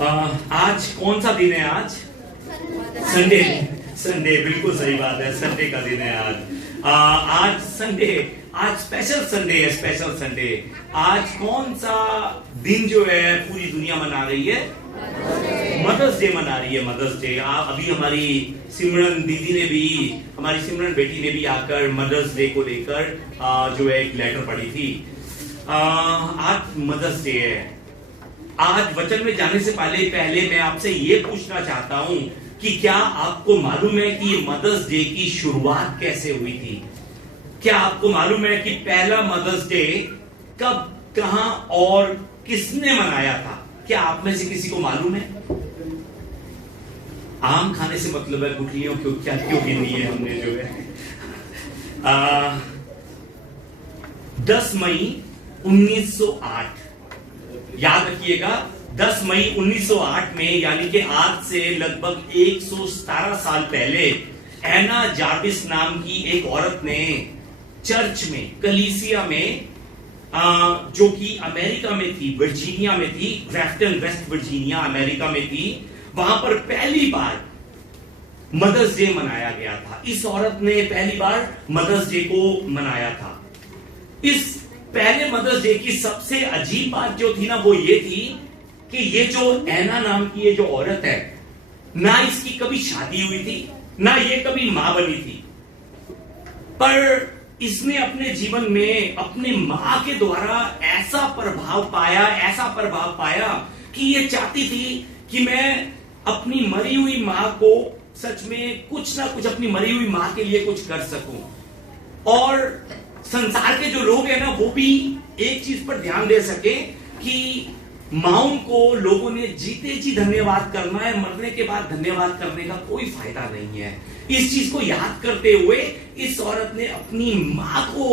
आज कौन सा दिन है? आज संडे। संडे, बिल्कुल सही बात है, संडे का दिन है आज। आज संडे, आज स्पेशल संडे है, स्पेशल संडे। आज कौन सा दिन जो है पूरी दुनिया मना रही है? मदर्स डे मना रही है, मदर्स डे। अभी हमारी सिमरन दीदी ने भी, हमारी सिमरन बेटी ने भी आकर मदर्स डे को लेकर जो है एक लेटर पढ़ी थी। आज मदर्स डे है। आज वचन में जाने से पहले मैं आपसे ये पूछना चाहता हूं कि क्या आपको मालूम है कि मदर्स डे की शुरुआत कैसे हुई थी? क्या आपको मालूम है कि पहला मदर्स डे कब, कहां और किसने मनाया था? क्या आप में से किसी को मालूम है? आम खाने से मतलब है, गुठलियों क्यों गिनी है हमने जो है। 10 मई 1908, याद रखिएगा, 10 मई 1908 में, यानी कि आज से लगभग 117 साल पहले, एना जार्विस नाम की एक औरत ने चर्च में, कलीसिया में, जो कि अमेरिका में थी, वर्जीनिया में थी, ग्राफ्टन वेस्ट वर्जीनिया अमेरिका में थी, वहां पर पहली बार मदर्स डे मनाया गया था। इस औरत ने पहली बार मदर्स डे को मनाया था। इस पहले मदर्स डे की सबसे अजीब बात जो थी ना, वो ये थी कि ये जो एना नाम की ये जो औरत है, ना इसकी कभी शादी हुई थी, ना ये कभी मां बनी थी, पर इसने अपने जीवन में अपने मां के द्वारा ऐसा प्रभाव पाया कि ये चाहती थी कि मैं अपनी मरी हुई मां को सच में कुछ ना कुछ, अपनी मरी हुई मां के लिए कुछ कर सकूं। और संसार के जो लोग हैं ना, वो भी एक चीज पर ध्यान दे सके कि माओं को लोगों ने जीते जी धन्यवाद करना है, मरने के बाद धन्यवाद करने का कोई फायदा नहीं है। इस चीज को याद करते हुए इस औरत ने अपनी मां को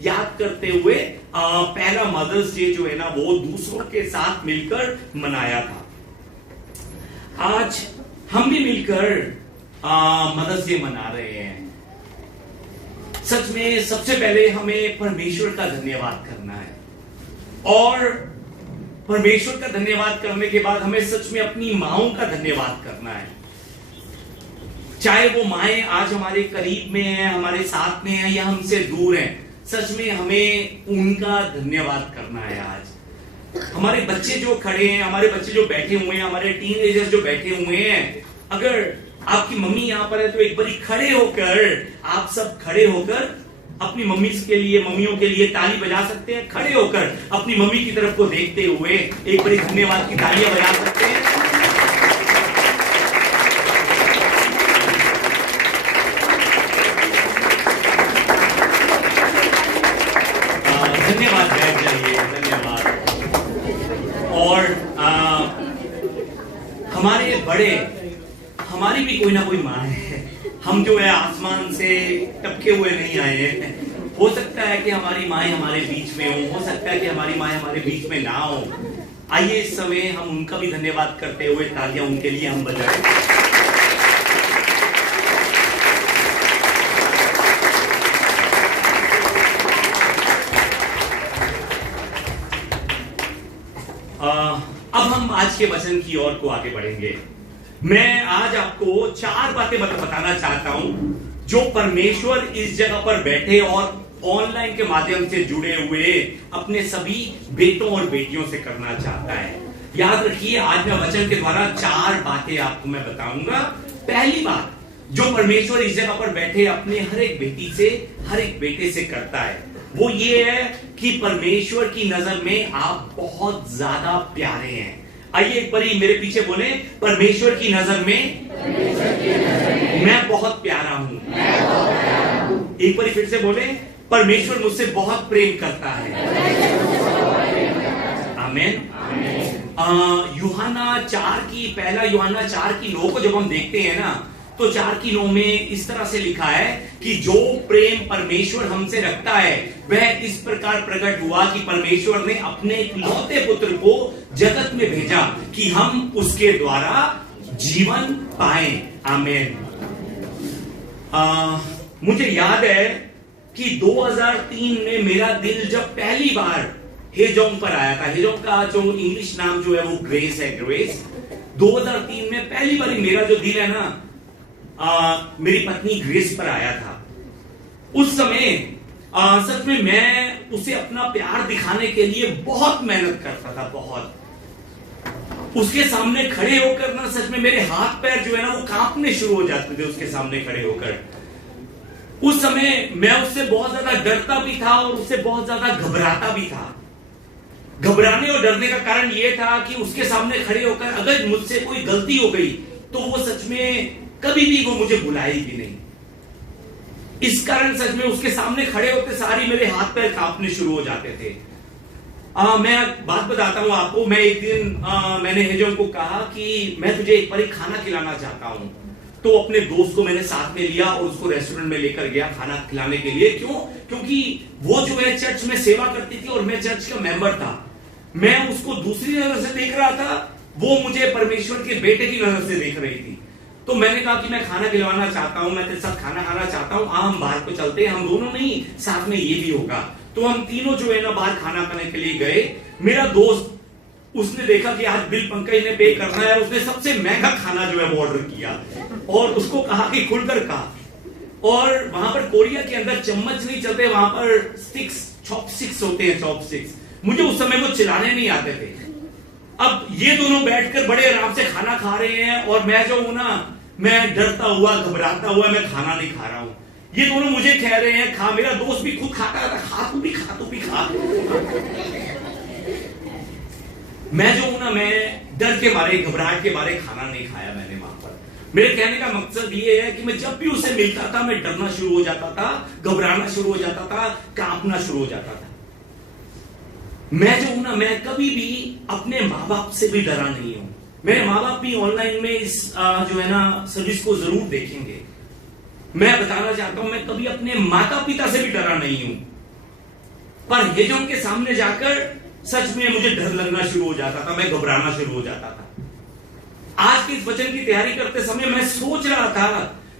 याद करते हुए पहला मदर्स डे जो है ना, वो दूसरों के साथ मिलकर मनाया था। आज हम भी मिलकर मदर्स डे मना रहे हैं। सच में सबसे पहले हमें परमेश्वर का धन्यवाद करना है, और परमेश्वर का धन्यवाद करने के बाद हमें सच में अपनी माओं का धन्यवाद करना है। चाहे वो माएं आज हमारे करीब में हैं, हमारे साथ में हैं, या हमसे दूर हैं, सच में हमें उनका धन्यवाद करना है। आज हमारे बच्चे जो खड़े हैं, हमारे बच्चे जो बैठे हुए हैं, हमारे टीनेजर्स जो बैठे हुए हैं, अगर आपकी मम्मी यहां पर है तो एक बारी खड़े होकर, आप सब खड़े होकर अपनी मम्मियों के लिए ताली बजा सकते हैं। खड़े होकर अपनी मम्मी की तरफ को देखते हुए एक बड़ी धन्यवाद की तालियां बजा सकते हैं। धन्यवाद, बैठ जाइए, धन्यवाद। और हमारे बड़े, हमारी भी कोई ना कोई मां है। हम जो है आसमान से टपके हुए नहीं आए हैं। हो सकता है कि हमारी माएं हमारे बीच में हो सकता है कि हमारी माएं हमारे बीच में ना हो। आइए इस समय हम उनका भी धन्यवाद करते हुए तालियां उनके लिए हम बजाएं। अब हम आज के वचन की ओर को आगे बढ़ेंगे। मैं आज आपको 4 बातें बताना चाहता हूं जो परमेश्वर इस जगह पर बैठे और ऑनलाइन के माध्यम से जुड़े हुए अपने सभी बेटों और बेटियों से करना चाहता है। याद रखिए, आज मैं वचन के द्वारा 4 बातें आपको मैं बताऊंगा। पहली बात जो परमेश्वर इस जगह पर बैठे अपने हर एक बेटी से, हर एक बेटे से करता है, वो ये है कि परमेश्वर की नजर में आप बहुत ज्यादा प्यारे हैं। आइए एक बारी मेरे पीछे बोले, परमेश्वर की नजर में मैं बहुत प्यारा हूं। एक बारी फिर से बोले, परमेश्वर मुझसे बहुत प्रेम करता है। आमीन। यूहन्ना 4 की 9 को जब हम देखते हैं ना, तो 4 की 9 में इस तरह से लिखा है कि जो प्रेम परमेश्वर हमसे रखता है वह इस प्रकार प्रकट हुआ कि परमेश्वर ने अपने इकलौते पुत्र को जगत में भेजा कि हम उसके द्वारा जीवन पाए। आमीन। मुझे याद है कि 2003 में मेरा दिल जब पहली बार हेजोंग पर आया था। हेजोंग का जो इंग्लिश नाम जो है वो ग्रेस है, ग्रेस। 2003 में पहली बार मेरा जो दिल है ना मेरी पत्नी ग्रेस पर आया था। उस समय सच में मैं उसे अपना प्यार दिखाने के लिए बहुत मेहनत करता था, बहुत। उसके सामने खड़े होकर ना सच में मेरे हाथ पैर जो है ना वो कांपने शुरू हो जाते थे उसके सामने खड़े होकर। उस समय मैं उससे बहुत ज्यादा डरता भी था और उससे बहुत ज्यादा घबराता भी था। घबराने और डरने का कारण यह था कि उसके सामने खड़े होकर अगर मुझसे कोई गलती हो गई तो वो सच में कभी भी वो मुझे बुलाएगी नहीं। इस कारण सच में उसके सामने खड़े होते सारी मेरे हाथ पैर कांपने शुरू हो जाते थे। मैं बात बताता हूं आपको। मैं एक दिन मैंने हेजोंग को कहा कि मैं तुझे एक बार खाना खिलाना चाहता हूं। तो अपने दोस्त को मैंने साथ में लिया और उसको रेस्टोरेंट में लेकर गया खाना खिलाने के लिए। क्यों? क्योंकि वो जो है चर्च में सेवा करती थी और मैं चर्च का मेंबर था। मैं उसको दूसरी नजर से देख रहा था, वो मुझे परमेश्वर के बेटे की नजर से देख रही थी। तो मैंने कहा कि मैं खाना खिलवाना चाहता हूं, मैं तेरे साथ खाना खाना चाहता हूं, हम बाहर को चलते हैं, हम दोनों नहीं साथ में ये भी होगा। तो हम तीनों जो है ना बाहर खाना खाने के लिए गए। मेरा दोस्त उसने देखा कि आज बिल पंकज ने पे करना है, उसने सबसे महंगा खाना जो है वो ऑर्डर किया और उसको कहा कि खुलकर खा। और वहां पर कोरिया के अंदर चम्मच नहीं चलते, वहां पर स्टिक्स, चॉपस्टिक्स होते हैं, चॉपस्टिक्स। मुझे उस समय वो चिल्लाने नहीं आते थे। अब ये दोनों बैठकर बड़े आराम से खाना खा रहे हैं और मैं जो हूं ना, मैं डरता हुआ घबराता हुआ मैं खाना नहीं खा रहा हूं। ये दोनों मुझे कह रहे हैं खा। मेरा दोस्त भी खुद खाता था, खा तू भी खा, तू भी खा। मैं जो हूं ना, मैं डर के मारे, घबराहट के मारे खाना नहीं खाया मैंने वहां पर। मेरे कहने का मकसद ये है कि मैं जब भी उसे मिलता था मैं डरना शुरू हो जाता था, घबराना शुरू हो जाता था, कांपना शुरू हो जाता था। मैं जो हूं ना, मैं कभी भी अपने माँ बाप से भी डरा नहीं हूं। मेरे माँ बाप भी ऑनलाइन में इस जो है ना सर्विस को जरूर देखेंगे। मैं बताना चाहता हूं, मैं कभी अपने माता पिता से भी डरा नहीं हूं। पर हेजोंग के सामने जाकर सच में मुझे डर लगना शुरू हो जाता था, मैं घबराना शुरू हो जाता था। आज के इस वचन की तैयारी करते समय मैं सोच रहा था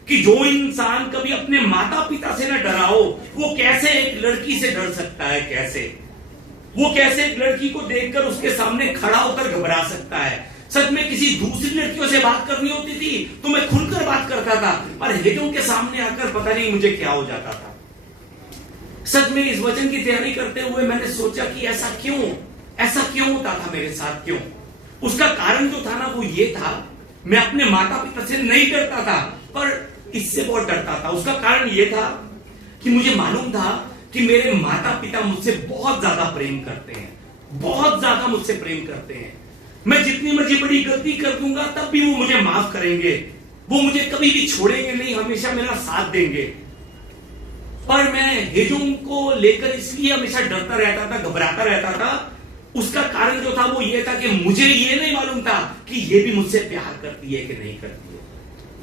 कि जो इंसान कभी अपने माता पिता से न डरा हो, वो कैसे एक लड़की से डर सकता है? वो कैसे एक लड़की को देखकर उसके सामने खड़ा होकर घबरा सकता है? सच में किसी दूसरी लड़कियों से बात करनी होती थी तो मैं खुलकर बात करता था, पर हेजोंग के सामने आकर पता नहीं मुझे क्या हो जाता था। सच में इस वचन की तैयारी करते हुए मैंने सोचा कि ऐसा क्यों होता था मेरे साथ, क्यों? उसका कारण जो था ना वो ये था, मैं अपने माता पिता से नहीं डरता था पर इससे बहुत डरता था। उसका कारण ये था कि मुझे मालूम था कि मेरे माता पिता मुझसे बहुत ज्यादा प्रेम करते हैं, बहुत ज्यादा मुझसे प्रेम करते हैं। मैं जितनी मर्जी बड़ी गलती कर दूंगा तब भी वो मुझे माफ करेंगे, वो मुझे कभी भी छोड़ेंगे नहीं, हमेशा मेरा साथ देंगे। पर मैं हेजोंग को लेकर इसलिए हमेशा डरता रहता था, घबराता रहता था। उसका कारण जो था वो ये था कि मुझे ये नहीं मालूम था कि ये भी मुझसे प्यार करती है कि नहीं करती है।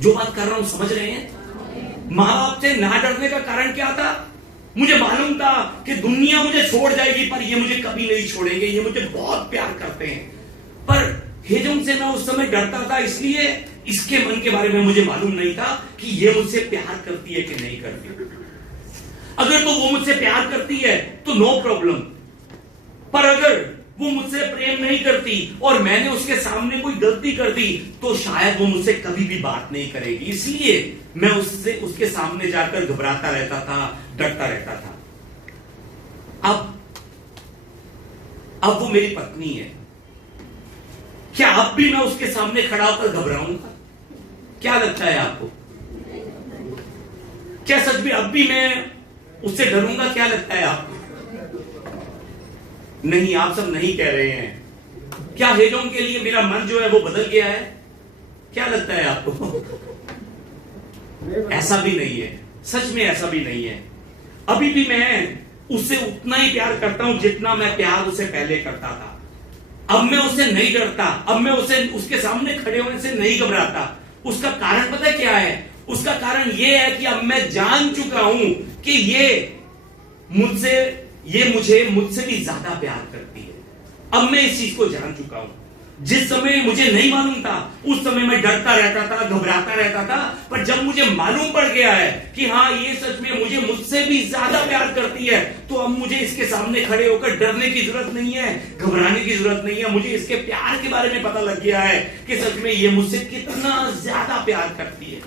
जो बात कर रहा हूं समझ रहे हैं? माँ बाप से ना डरने का कारण क्या था? मुझे मालूम था कि दुनिया मुझे छोड़ जाएगी पर ये मुझे कभी नहीं छोड़ेंगे, ये मुझे बहुत प्यार करते हैं। पर हेजोंग से मैं उस समय डरता था इसलिए इसके मन के बारे में मुझे मालूम नहीं था कि ये मुझसे प्यार करती है कि नहीं करती। अगर तो वो मुझसे प्यार करती है तो नो प्रॉब्लम, पर अगर वो मुझसे प्रेम नहीं करती और मैंने उसके सामने कोई गलती कर दी तो शायद वो मुझसे कभी भी बात नहीं करेगी। इसलिए मैं उसके सामने जाकर घबराता रहता था, डरता रहता था। अब वो मेरी पत्नी है, क्या अब भी मैं उसके सामने खड़ा होकर घबराऊंगा? क्या लगता है आपको? क्या सच में अब भी मैं उससे डरूंगा? क्या लगता है आपको? नहीं, आप सब नहीं कह रहे हैं। क्या हेजोंग के लिए मेरा मन जो है वो बदल गया है? क्या लगता है आपको? ऐसा भी नहीं है, सच में ऐसा भी नहीं है। अभी भी मैं उससे उतना ही प्यार करता हूं जितना मैं प्यार उससे पहले करता था। अब मैं उससे नहीं डरता, अब मैं उसके सामने खड़े होने से नहीं घबराता। उसका कारण पता है क्या है? उसका कारण यह है कि अब मैं जान चुका हूं कि मुझसे भी ज्यादा प्यार करती है। अब मैं इस चीज को जान चुका हूं। जिस समय मुझे नहीं मालूम था उस समय मैं डरता रहता था, घबराता रहता था, पर जब मुझे मालूम पड़ गया है कि हाँ ये सच में मुझे मुझसे भी ज्यादा प्यार करती है, तो अब मुझे इसके सामने खड़े होकर डरने की जरूरत नहीं है, घबराने की जरूरत नहीं है। मुझे इसके प्यार के बारे में पता लग गया है कि सच में ये मुझसे कितना ज्यादा प्यार करती है।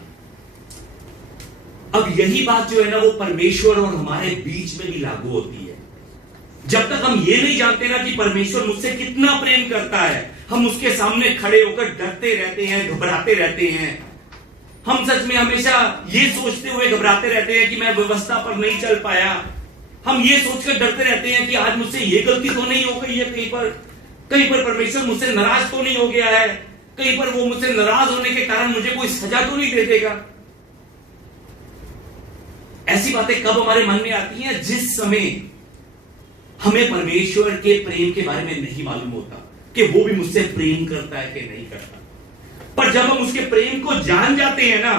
अब यही बात जो है ना वो परमेश्वर और हमारे बीच में भी लागू होती है। जब तक हम ये नहीं जानते ना कि परमेश्वर मुझसे कितना प्रेम करता है, हम उसके सामने खड़े होकर डरते रहते हैं, घबराते रहते हैं। हम सच में हमेशा ये सोचते हुए घबराते रहते हैं कि मैं व्यवस्था पर नहीं चल पाया। हम ये सोचकर डरते रहते हैं कि आज मुझसे ये गलती तो नहीं हो गई है, कहीं पर परमेश्वर मुझसे नाराज तो नहीं हो गया है, कहीं पर वो मुझसे नाराज होने के कारण मुझे कोई सजा तो नहीं दे देगा। ऐसी बातें कब हमारे मन में आती हैं? जिस समय हमें परमेश्वर के प्रेम के बारे में नहीं मालूम होता कि वो भी मुझसे प्रेम करता है कि नहीं करता। पर जब हम उसके प्रेम को जान जाते हैं ना,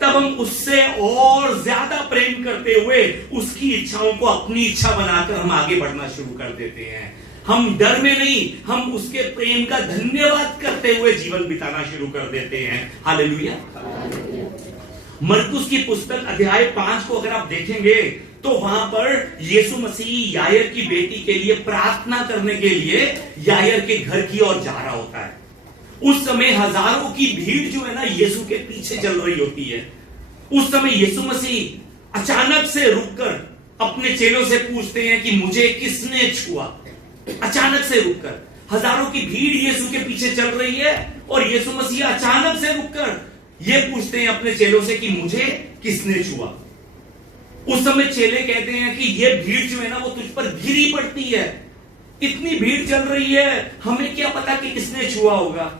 तब हम उससे और ज्यादा प्रेम करते हुए उसकी इच्छाओं को अपनी इच्छा बनाकर हम आगे बढ़ना शुरू कर देते हैं। हम डर में नहीं, हम उसके प्रेम का धन्यवाद करते हुए जीवन बिताना शुरू कर देते हैं। हालेलुया। मरकुस की पुस्तक अध्याय 5 को अगर आप देखेंगे तो वहां पर यीशु मसीह यायर की बेटी के लिए प्रार्थना करने के लिए यायर के घर की ओर जा रहा होता है। उस समय हजारों की भीड़ जो है ना यीशु के पीछे चल रही होती है। उस समय यीशु मसीह अचानक से रुककर अपने चेलों से पूछते हैं कि मुझे किसने छुआ। अचानक से रुककर हजारों की भीड़ यीशु के पीछे चल रही है और यीशु मसीह अचानक से रुककर ये पूछते हैं अपने चेलों से कि मुझे किसने छुआ। उस समय चेले कहते हैं कि ये भीड़ जो है ना वो तुझ पर घिरी पड़ती है, इतनी भीड़ चल रही है, हमें क्या पता कि किसने छुआ होगा।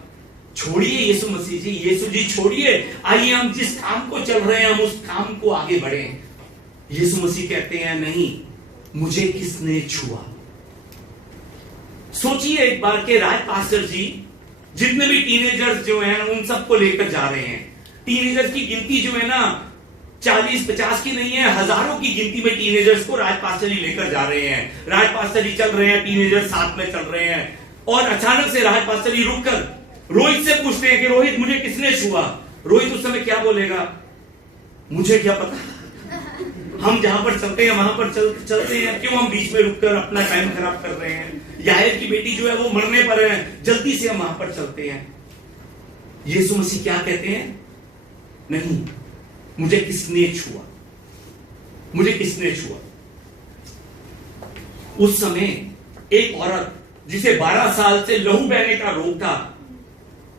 छोड़िए यीशु मसीह जी, यीशु जी छोड़िए, आइए हम जिस काम को चल रहे हैं हम उस काम को आगे बढ़ें। यीशु मसीह कहते हैं नहीं, मुझे किसने छुआ। सोचिए एक बार के राज पास्टर जी जितने भी टीनेजर्स जो हैं उन सबको लेकर जा रहे हैं। टीनेजर्स की गिनती जो है ना 40-50 की नहीं है, हजारों की गिनती में टीनेजर्स को राज पास्टर जी लेकर जा रहे हैं। राज पास्टर जी चल रहे हैं, टीनेजर्स साथ में चल रहे हैं और अचानक से राज पास्टर जी रुककर रोहित से पूछते हैं कि रोहित मुझे किसने छुआ। रोहित उस समय क्या बोलेगा? मुझे क्या पता, हम जहां पर चलते हैं वहां पर चलते हैं, क्यों हम बीच में रुककर अपना टाइम खराब कर रहे हैं। यायर की बेटी जो है वो मरने पर है, जल्दी से हम वहां पर चलते हैं। यीशु मसीह क्या कहते हैं? नहीं, मुझे किसने छुआ, मुझे किसने छुआ। उस समय एक औरत जिसे 12 साल से लहू बहने का रोग था,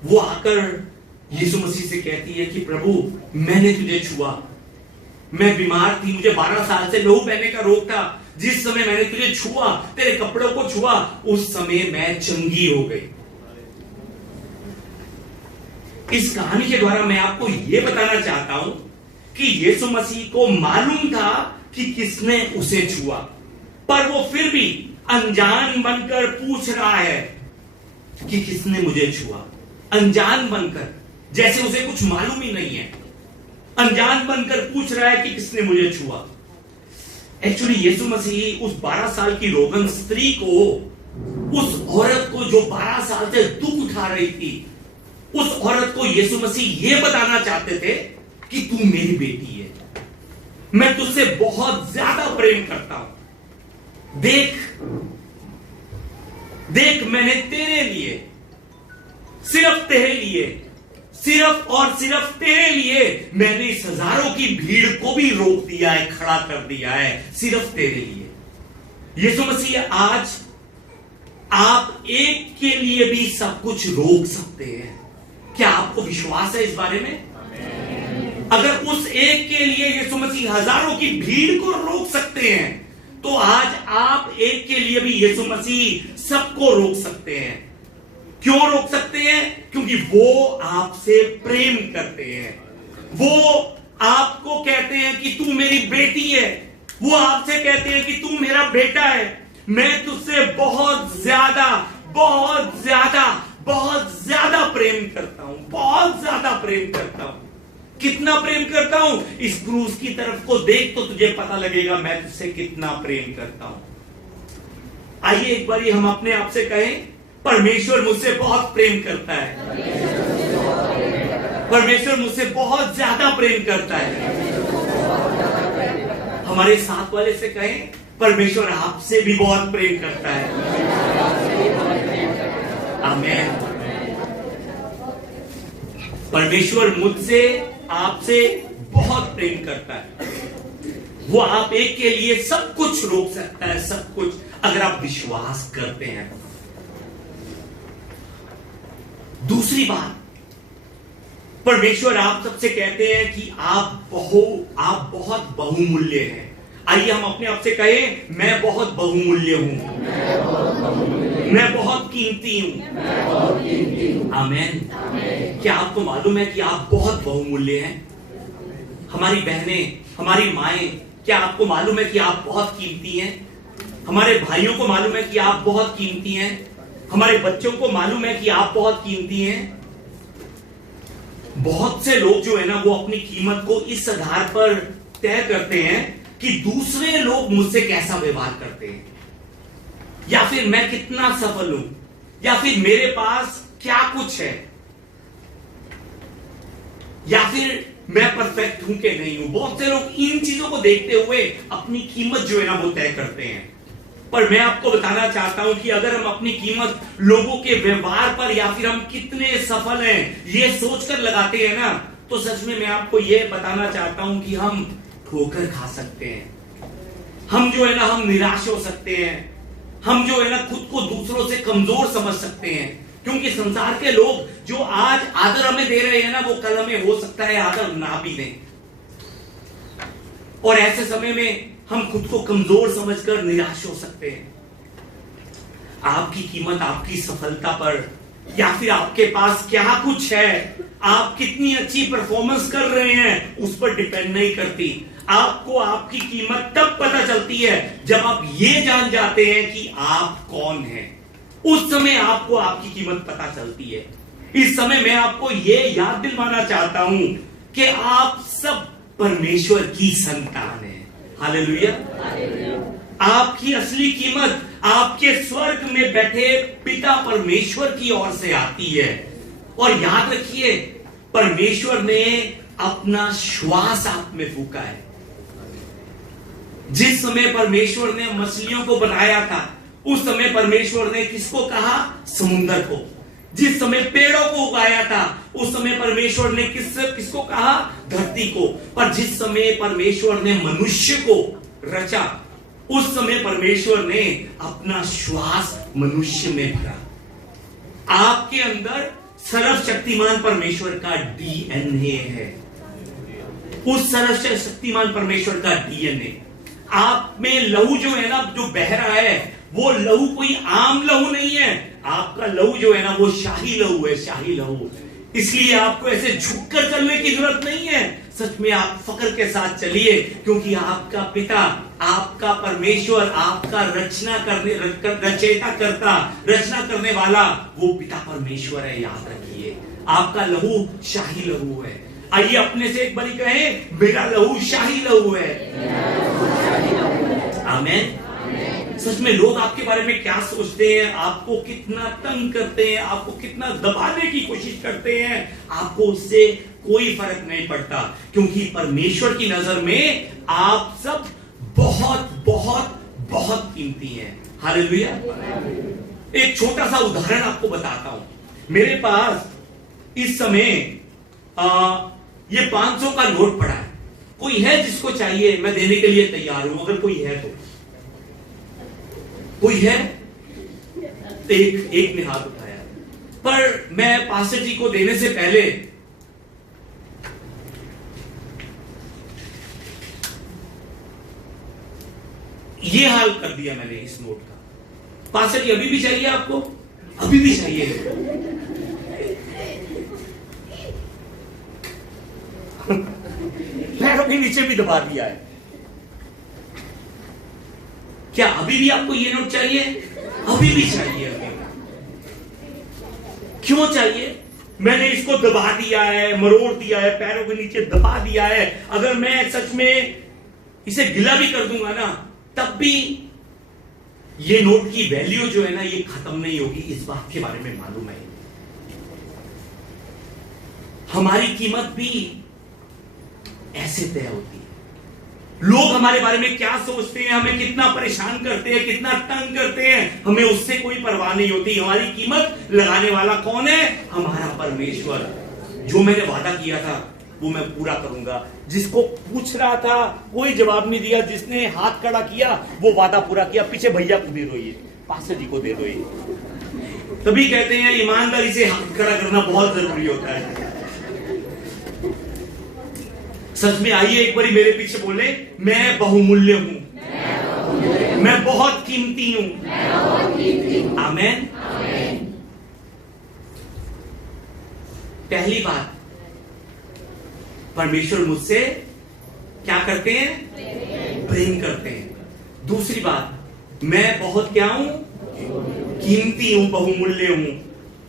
वो आकर यीशु मसीह से कहती है कि प्रभु मैंने तुझे छुआ, मैं बीमार थी, मुझे 12 साल से लहू बहने का रोग था, जिस समय मैंने तुझे छुआ, तेरे कपड़ों को छुआ, उस समय मैं चंगी हो गई। इस कहानी के द्वारा मैं आपको यह बताना चाहता हूं कि यीशु मसीह को मालूम था कि किसने उसे छुआ, पर वो फिर भी अनजान बनकर पूछ रहा है कि किसने मुझे छुआ। अनजान बनकर, जैसे उसे कुछ मालूम ही नहीं है, अनजान बनकर पूछ रहा है कि किसने मुझे छुआ। एक्चुअली यीशु मसीह उस 12 साल की रोगन स्त्री को, उस औरत को जो 12 साल से दुख उठा रही थी, उस औरत को यीशु मसीह यह बताना चाहते थे कि तू मेरी बेटी है, मैं तुझसे बहुत ज्यादा प्रेम करता हूं। देख देख, मैंने तेरे लिए, सिर्फ तेरे लिए, सिर्फ और सिर्फ तेरे लिए मैंने इस हजारों की भीड़ को भी रोक दिया है, खड़ा कर दिया है, सिर्फ तेरे लिए। यीशु मसीह आज आप एक के लिए भी सब कुछ रोक सकते हैं। क्या आपको विश्वास है इस बारे में? अगर उस एक के लिए यीशु मसीह हजारों की भीड़ को रोक सकते हैं, तो आज आप एक के लिए भी यीशु मसीह सबको रोक सकते हैं। क्यों रोक सकते हैं? क्योंकि वो आपसे प्रेम करते हैं। वो आपको कहते हैं कि तू मेरी बेटी है, वो आपसे कहते हैं कि तू मेरा बेटा है, मैं तुझसे बहुत ज्यादा बहुत ज्यादा बहुत ज्यादा प्रेम करता हूं, बहुत ज्यादा प्रेम करता हूं। कितना प्रेम करता हूं? इस क्रूस की तरफ को देख तो तुझे पता लगेगा मैं तुझसे कितना प्रेम करता हूं। आइए एक बार हम अपने आप से कहें परमेश्वर मुझसे बहुत प्रेम करता है। परमेश्वर मुझसे बहुत ज्यादा प्रेम करता है। हमारे साथ वाले से कहें, परमेश्वर आपसे भी बहुत प्रेम करता है। आमीन। परमेश्वर मुझसे, आपसे बहुत प्रेम करता है। वो आप एक के लिए सब कुछ रोक सकता है, सब कुछ, अगर आप विश्वास करते हैं। दूसरी बात, परमेश्वर आप सबसे कहते हैं कि आप बहुत बहुमूल्य हैं। आइए हम अपने आप से कहें, मैं बहुत बहुमूल्य हूं, मैं बहुत कीमती हूं। आमीन। क्या आपको मालूम है कि आप बहुत बहुमूल्य हैं? हमारी बहनें, हमारी माएं, क्या आपको मालूम है कि आप बहुत कीमती हैं? हमारे भाइयों को मालूम है कि आप बहुत कीमती हैं। हमारे बच्चों को मालूम है कि आप बहुत कीमती हैं। बहुत से लोग जो है ना, वो अपनी कीमत को इस आधार पर तय करते हैं कि दूसरे लोग मुझसे कैसा व्यवहार करते हैं, या फिर मैं कितना सफल हूं, या फिर मेरे पास क्या कुछ है, या फिर मैं परफेक्ट हूं कि नहीं हूं। बहुत से लोग इन चीजों को देखते हुए अपनी कीमत जो है ना वो तय करते हैं। पर मैं आपको बताना चाहता हूं कि अगर हम अपनी कीमत लोगों के व्यवहार पर या फिर हम कितने सफल हैं ये सोचकर लगाते हैं ना, तो सच में मैं आपको ये बताना चाहता हूं कि हम ठोकर खा सकते हैं। हम जो है ना, हम निराश हो सकते हैं। हम जो है ना, खुद को दूसरों से कमजोर समझ सकते हैं, क्योंकि संसार के लोग जो आज आदर हमें दे रहे हैं ना, वो कल हमें हो सकता है आदर ना भी दें। और ऐसे समय में हम खुद को कमजोर समझकर निराश हो सकते हैं। आपकी कीमत आपकी सफलता पर या फिर आपके पास क्या कुछ है, आप कितनी अच्छी परफॉर्मेंस कर रहे हैं, उस पर डिपेंड नहीं करती। आपको आपकी कीमत तब पता चलती है जब आप ये जान जाते हैं कि आप कौन हैं। उस समय आपको आपकी कीमत पता चलती है। इस समय मैं आपको ये याद दिलवाना चाहता हूं कि आप सब परमेश्वर की संतान हैं। हालेलुया। आपकी असली कीमत आपके स्वर्ग में बैठे पिता परमेश्वर की ओर से आती है। और याद रखिए, परमेश्वर ने अपना श्वास आप में फूंका है। जिस समय परमेश्वर ने मछलियों को बनाया था, उस समय परमेश्वर ने किसको कहा? समुद्र को। जिस समय पेड़ों को उगाया था, उस समय परमेश्वर ने किसको कहा? धरती को। पर जिस समय परमेश्वर ने मनुष्य को रचा, उस समय परमेश्वर ने अपना श्वास मनुष्य में भरा। आपके अंदर सर्वशक्तिमान परमेश्वर का डीएनए है। उस सर्वशक्तिमान परमेश्वर का डीएनए आप में लहू जो है ना, जो बह रहा है, वो लहू कोई आम लहू नहीं है। आपका लहू जो है ना, वो शाही लहू है, शाही लहू। इसलिए आपको ऐसे झुककर चलने की जरूरत नहीं है। सच में आप फक्र के साथ चलिए, क्योंकि आपका पिता, आपका परमेश्वर, आपका रचना करने वाला वो पिता परमेश्वर है। याद रखिए, आपका लहू शाही लहू है। आइए अपने से एक बारी कहें, मेरा लहू शाही लहू है। आमीन। सच में लोग आपके बारे में क्या सोचते हैं, आपको कितना तंग करते हैं, आपको कितना दबाने की कोशिश करते हैं, आपको उससे कोई फर्क नहीं पड़ता, क्योंकि परमेश्वर की नजर में आप सब बहुत बहुत बहुत कीमती हैं। हालेलुया। एक छोटा सा उदाहरण आपको बताता हूं। मेरे पास इस समय ये 500 का नोट पड़ा है। कोई है जिसको चाहिए? मैं देने के लिए तैयार हूं, अगर कोई है तो। कोई है? एक ने हाथ उठाया। पर मैं पास्टर जी को देने से पहले ये हाल कर दिया मैंने इस नोट का। पास्टर जी, अभी भी चाहिए आपको? अभी भी चाहिए? पैरों के नीचे भी दबा दिया है। क्या अभी भी आपको ये नोट चाहिए? अभी भी चाहिए? अभी क्यों चाहिए? मैंने इसको दबा दिया है, मरोड़ दिया है, पैरों के नीचे दबा दिया है। अगर मैं सच में इसे गिला भी कर दूंगा ना, तब भी ये नोट की वैल्यू जो है ना ये खत्म नहीं होगी, इस बात के बारे में मालूम है। हमारी कीमत भी ऐसे तय होती है। लोग हमारे बारे में क्या सोचते हैं, हमें कितना परेशान करते हैं, कितना तंग करते हैं, हमें उससे कोई परवाह नहीं होती। हमारी कीमत लगाने वाला कौन है? हमारा परमेश्वर। जो मैंने वादा किया था वो मैं पूरा करूंगा। जिसको पूछ रहा था कोई जवाब नहीं दिया, जिसने हाथ खड़ा किया वो वादा पूरा किया। पीछे भैया को दे दो, ये पास्टर जी को दे दो। ये तभी कहते हैं ईमानदारी से हाथ खड़ा करना बहुत जरूरी होता है। सच में आइए एक बारी मेरे पीछे बोले, मैं बहुमूल्य हूं, मैं बहुत कीमती हूं। आमेन। पहली बात, परमेश्वर मुझसे क्या करते हैं? प्रेम करते हैं। दूसरी बात, मैं बहुत क्या हूं? कीमती हूं, बहुमूल्य हूं।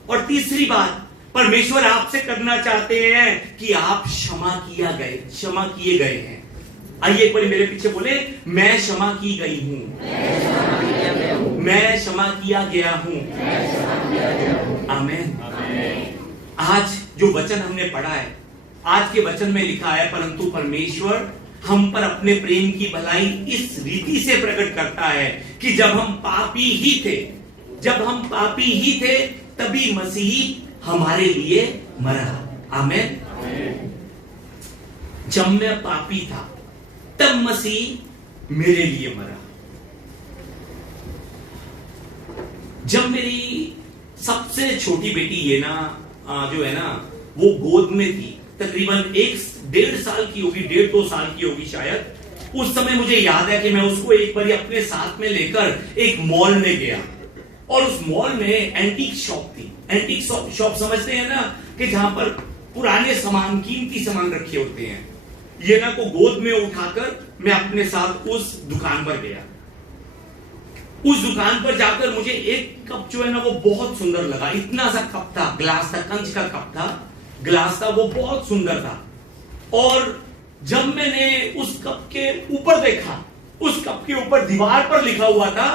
और तीसरी बात, परमेश्वर आपसे करना चाहते हैं कि आप क्षमा किए गए हैं। आइए एक बार मेरे पीछे बोले, मैं क्षमा की गई हूं, मैं क्षमा किया गया हूं। आमीन। आज जो वचन हमने पढ़ा है, आज के वचन में लिखा है, परंतु परमेश्वर हम पर अपने प्रेम की भलाई इस रीति से प्रकट करता है कि जब हम पापी ही थे तभी मसीह हमारे लिए मरा। आमीन। जब मैं पापी था तब मसीह मेरे लिए मरा। जब मेरी सबसे छोटी बेटी ये जो है ना वो गोद में थी, तकरीबन 1-1.5 साल की होगी, 1.5-2 साल की होगी शायद। उस समय मुझे याद है कि मैं उसको एक बार अपने साथ में लेकर एक मॉल में गया, और उस मॉल में एंटीक शॉप थी। एंटीक शॉप समझते हैं ना, कि जहां पर पुराने सामान, कीमती सामान रखे होते हैं। ये ना को गोद में उठाकर मैं अपने साथ उस दुकान पर गया। उस दुकान पर जाकर मुझे एक कप जो है ना वो बहुत सुंदर लगा। इतना सा कप था, ग्लास था, कंच का कप था, ग्लास था, वो बहुत सुंदर था। और जब मैंने उस कप के ऊपर देखा, उस कप के ऊपर दीवार पर लिखा हुआ था,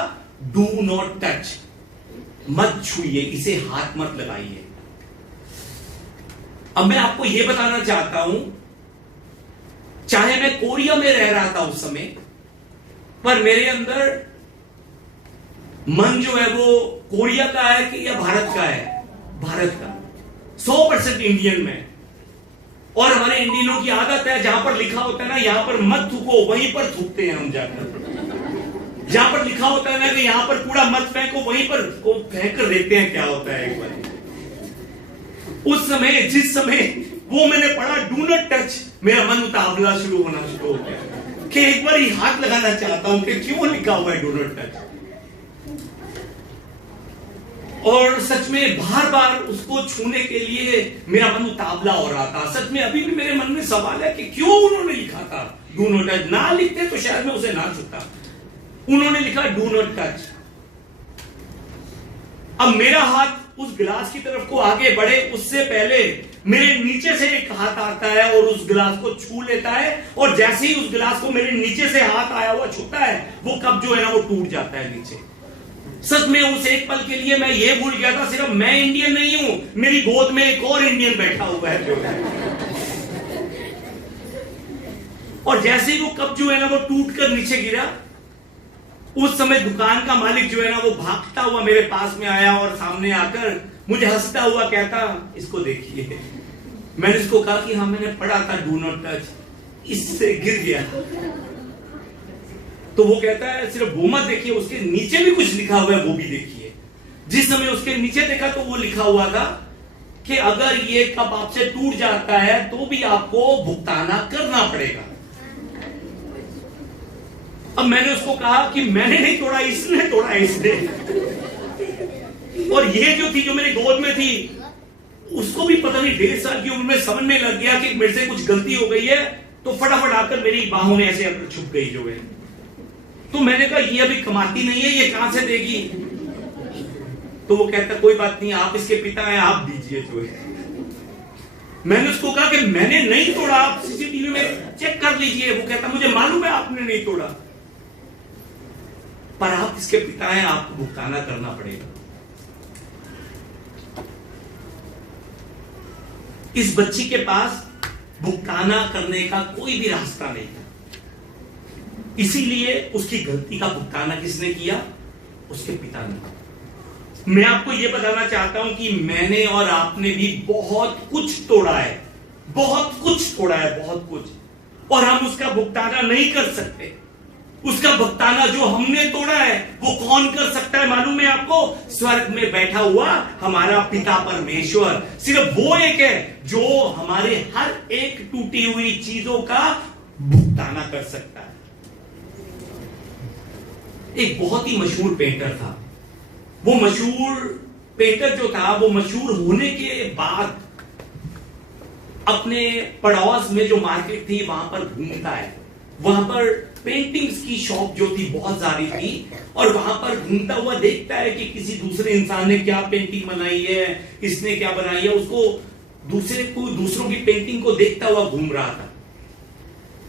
डू नॉट टच, मत छुइए, इसे हाथ मत लगाइए। अब मैं आपको यह बताना चाहता हूं, चाहे मैं कोरिया में रह रहा था उस समय, पर मेरे अंदर मन जो है वो कोरिया का है कि या भारत का है? भारत का। 100% इंडियन में। और हमारे इंडियनों की आदत है, जहां पर लिखा होता है ना यहां पर मत थूको, वहीं पर थूकते हैं हम जाकर। जहां पर लिखा होता है ना कि यहां पर कूड़ा मत फेंको, वहीं पर फेंक कर देखते हैं क्या होता है एक बार। उस समय, जिस समय वो मैंने पढ़ा डू नॉट टच, मेरा मन उतावला शुरू होना शुरू हो गया कि एक बार ही हाथ लगाना चाहता हूं कि क्यों लिखा हुआ है डू नॉट टच। और सच में बार बार उसको छूने के लिए मेरा मन उतावला हो रहा था। सच में अभी भी मेरे मन में सवाल है कि क्यों उन्होंने लिखा था डू नॉट टच। ना लिखते तो शायद मैं उसे ना छूता, उन्होंने लिखा डू नॉट टच। अब मेरा हाथ उस गिलास की तरफ को आगे बढ़े उससे पहले मेरे नीचे से एक हाथ आता है और उस गिलास को छू लेता है, और जैसे ही उस गिलास को मेरे नीचे से हाथ आया हुआ छूता है, वो कप जो है ना वो टूट जाता है नीचे। सच में उस एक पल के लिए मैं ये भूल गया था, सिर्फ मैं इंडियन नहीं हूं, मेरी गोद में एक और इंडियन बैठा हुआ है जो है। और जैसे ही वो कप जो है ना वो टूट कर नीचे गिरा, उस समय दुकान का मालिक जो है ना वो भागता हुआ मेरे पास में आया और सामने आकर मुझे हंसता हुआ कहता, इसको देखिए। मैंने इसको कहा कि हाँ मैंने पढ़ा था डू नॉट टच, इससे गिर गया। तो वो कहता है सिर्फ वो मत देखिए, उसके नीचे भी कुछ लिखा हुआ है वो भी देखिए। जिस समय उसके नीचे देखा तो वो लिखा हुआ था कि अगर ये कप आपसे टूट जाता है तो भी आपको भुगताना करना पड़ेगा। अब मैंने उसको कहा कि मैंने नहीं तोड़ा, इसने तोड़ा, इसने। और ये जो थी, जो मेरी गोद में थी, उसको भी पता नहीं 1.5 साल की उम्र में समझने लग गया कि मेरे से कुछ गलती हो गई है, तो फटाफट आकर मेरी बाहों में ऐसे अंदर छुप गई जो है। तो मैंने कहा ये अभी कमाती नहीं है, ये कहां से देगी? तो वो कहता कोई बात नहीं, आप इसके पिता हैं, आप दीजिए जो है। मैंने उसको कहा कि मैंने नहीं तोड़ा, आप सीसीटीवी में चेक कर लीजिए। वो कहता मुझे मालूम है आपने नहीं तोड़ा। पर आप इसके पिता हैं, आपको भुगताना करना पड़ेगा। इस बच्ची के पास भुगताना करने का कोई भी रास्ता नहीं था, इसीलिए उसकी गलती का भुगताना किसने किया? उसके पिता ने। मैं आपको यह बताना चाहता हूं कि मैंने और आपने भी बहुत कुछ तोड़ा है, बहुत कुछ तोड़ा है, बहुत कुछ, और हम उसका भुगताना नहीं कर सकते। उसका भुगताना जो हमने तोड़ा है वो कौन कर सकता है मालूम है आपको? स्वर्ग में बैठा हुआ हमारा पिता परमेश्वर। सिर्फ वो एक है जो हमारे हर एक टूटी हुई चीजों का भुगताना कर सकता है। एक बहुत ही मशहूर पेंटर था। वो मशहूर पेंटर जो था, वो मशहूर होने के बाद अपने पड़ोस में जो मार्केट थी वहां पर घूमता है। वहां पर पेंटिंग्स की शॉप जो थी बहुत सारी थी, और वहां पर घूमता हुआ देखता है कि किसी दूसरे इंसान ने क्या पेंटिंग बनाई है, इसने क्या बनाई है। उसको दूसरों की पेंटिंग को देखता हुआ घूम रहा था।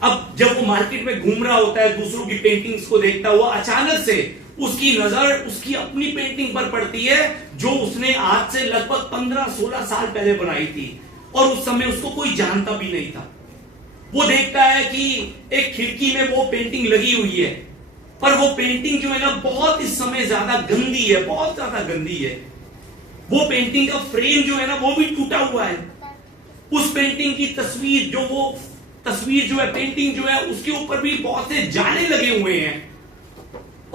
अब जब वो मार्केट में घूम रहा होता है दूसरों की पेंटिंग्स को देखता हुआ, अचानक से उसकी नजर उसकी अपनी पेंटिंग पर पड़ती है जो उसने आज से लगभग 15-16 साल पहले बनाई थी, और उस समय उसको कोई जानता भी नहीं था। वो देखता है कि एक खिड़की में वो पेंटिंग लगी हुई है, पर वो पेंटिंग जो है ना बहुत इस समय ज्यादा गंदी है, बहुत ज्यादा गंदी है। वो पेंटिंग का फ्रेम जो है ना वो भी टूटा हुआ है। उस पेंटिंग की तस्वीर जो है पेंटिंग जो है उसके ऊपर भी बहुत से जाले लगे हुए हैं,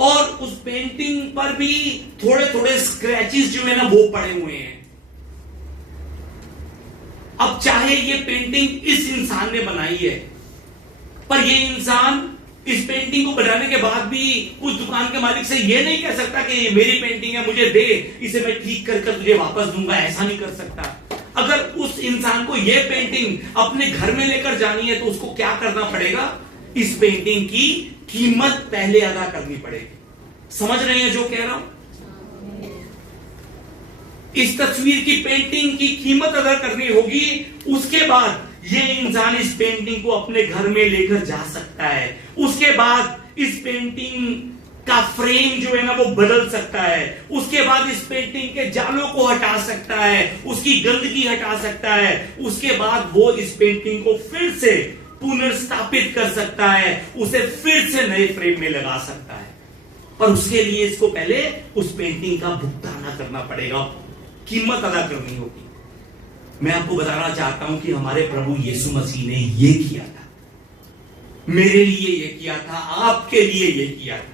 और उस पेंटिंग पर भी थोड़े थोड़े स्क्रैचेस जो है ना वो पड़े हुए हैं। अब चाहे ये पेंटिंग इस इंसान ने बनाई है, पर ये इंसान इस पेंटिंग को बनाने के बाद भी उस दुकान के मालिक से ये नहीं कह सकता कि ये मेरी पेंटिंग है, मुझे दे, इसे मैं ठीक कर तुझे वापस दूंगा। ऐसा नहीं कर सकता। अगर उस इंसान को ये पेंटिंग अपने घर में लेकर जानी है तो उसको क्या करना पड़ेगा? इस पेंटिंग की कीमत पहले अदा करनी पड़ेगी। समझ रहे हैं जो कह रहा हूं? इस तस्वीर की पेंटिंग की कीमत अदा करनी होगी, उसके बाद ये इंसान इस पेंटिंग को अपने घर में लेकर जा सकता है। उसके बाद इस पेंटिंग का फ्रेम जो है ना वो बदल सकता है। उसके बाद इस पेंटिंग के जालों को हटा सकता है, उसकी गंदगी हटा सकता है। उसके बाद वो इस पेंटिंग को फिर से पुनर्स्थापित कर सकता है, उसे फिर से नए फ्रेम में लगा सकता है। पर उसके लिए इसको पहले उस पेंटिंग का भुगतान करना पड़ेगा, कीमत अदा करनी होगी। मैं आपको बताना चाहता हूं कि हमारे प्रभु यीशु मसीह ने यह किया था, मेरे लिए यह किया था, आपके लिए यह किया था।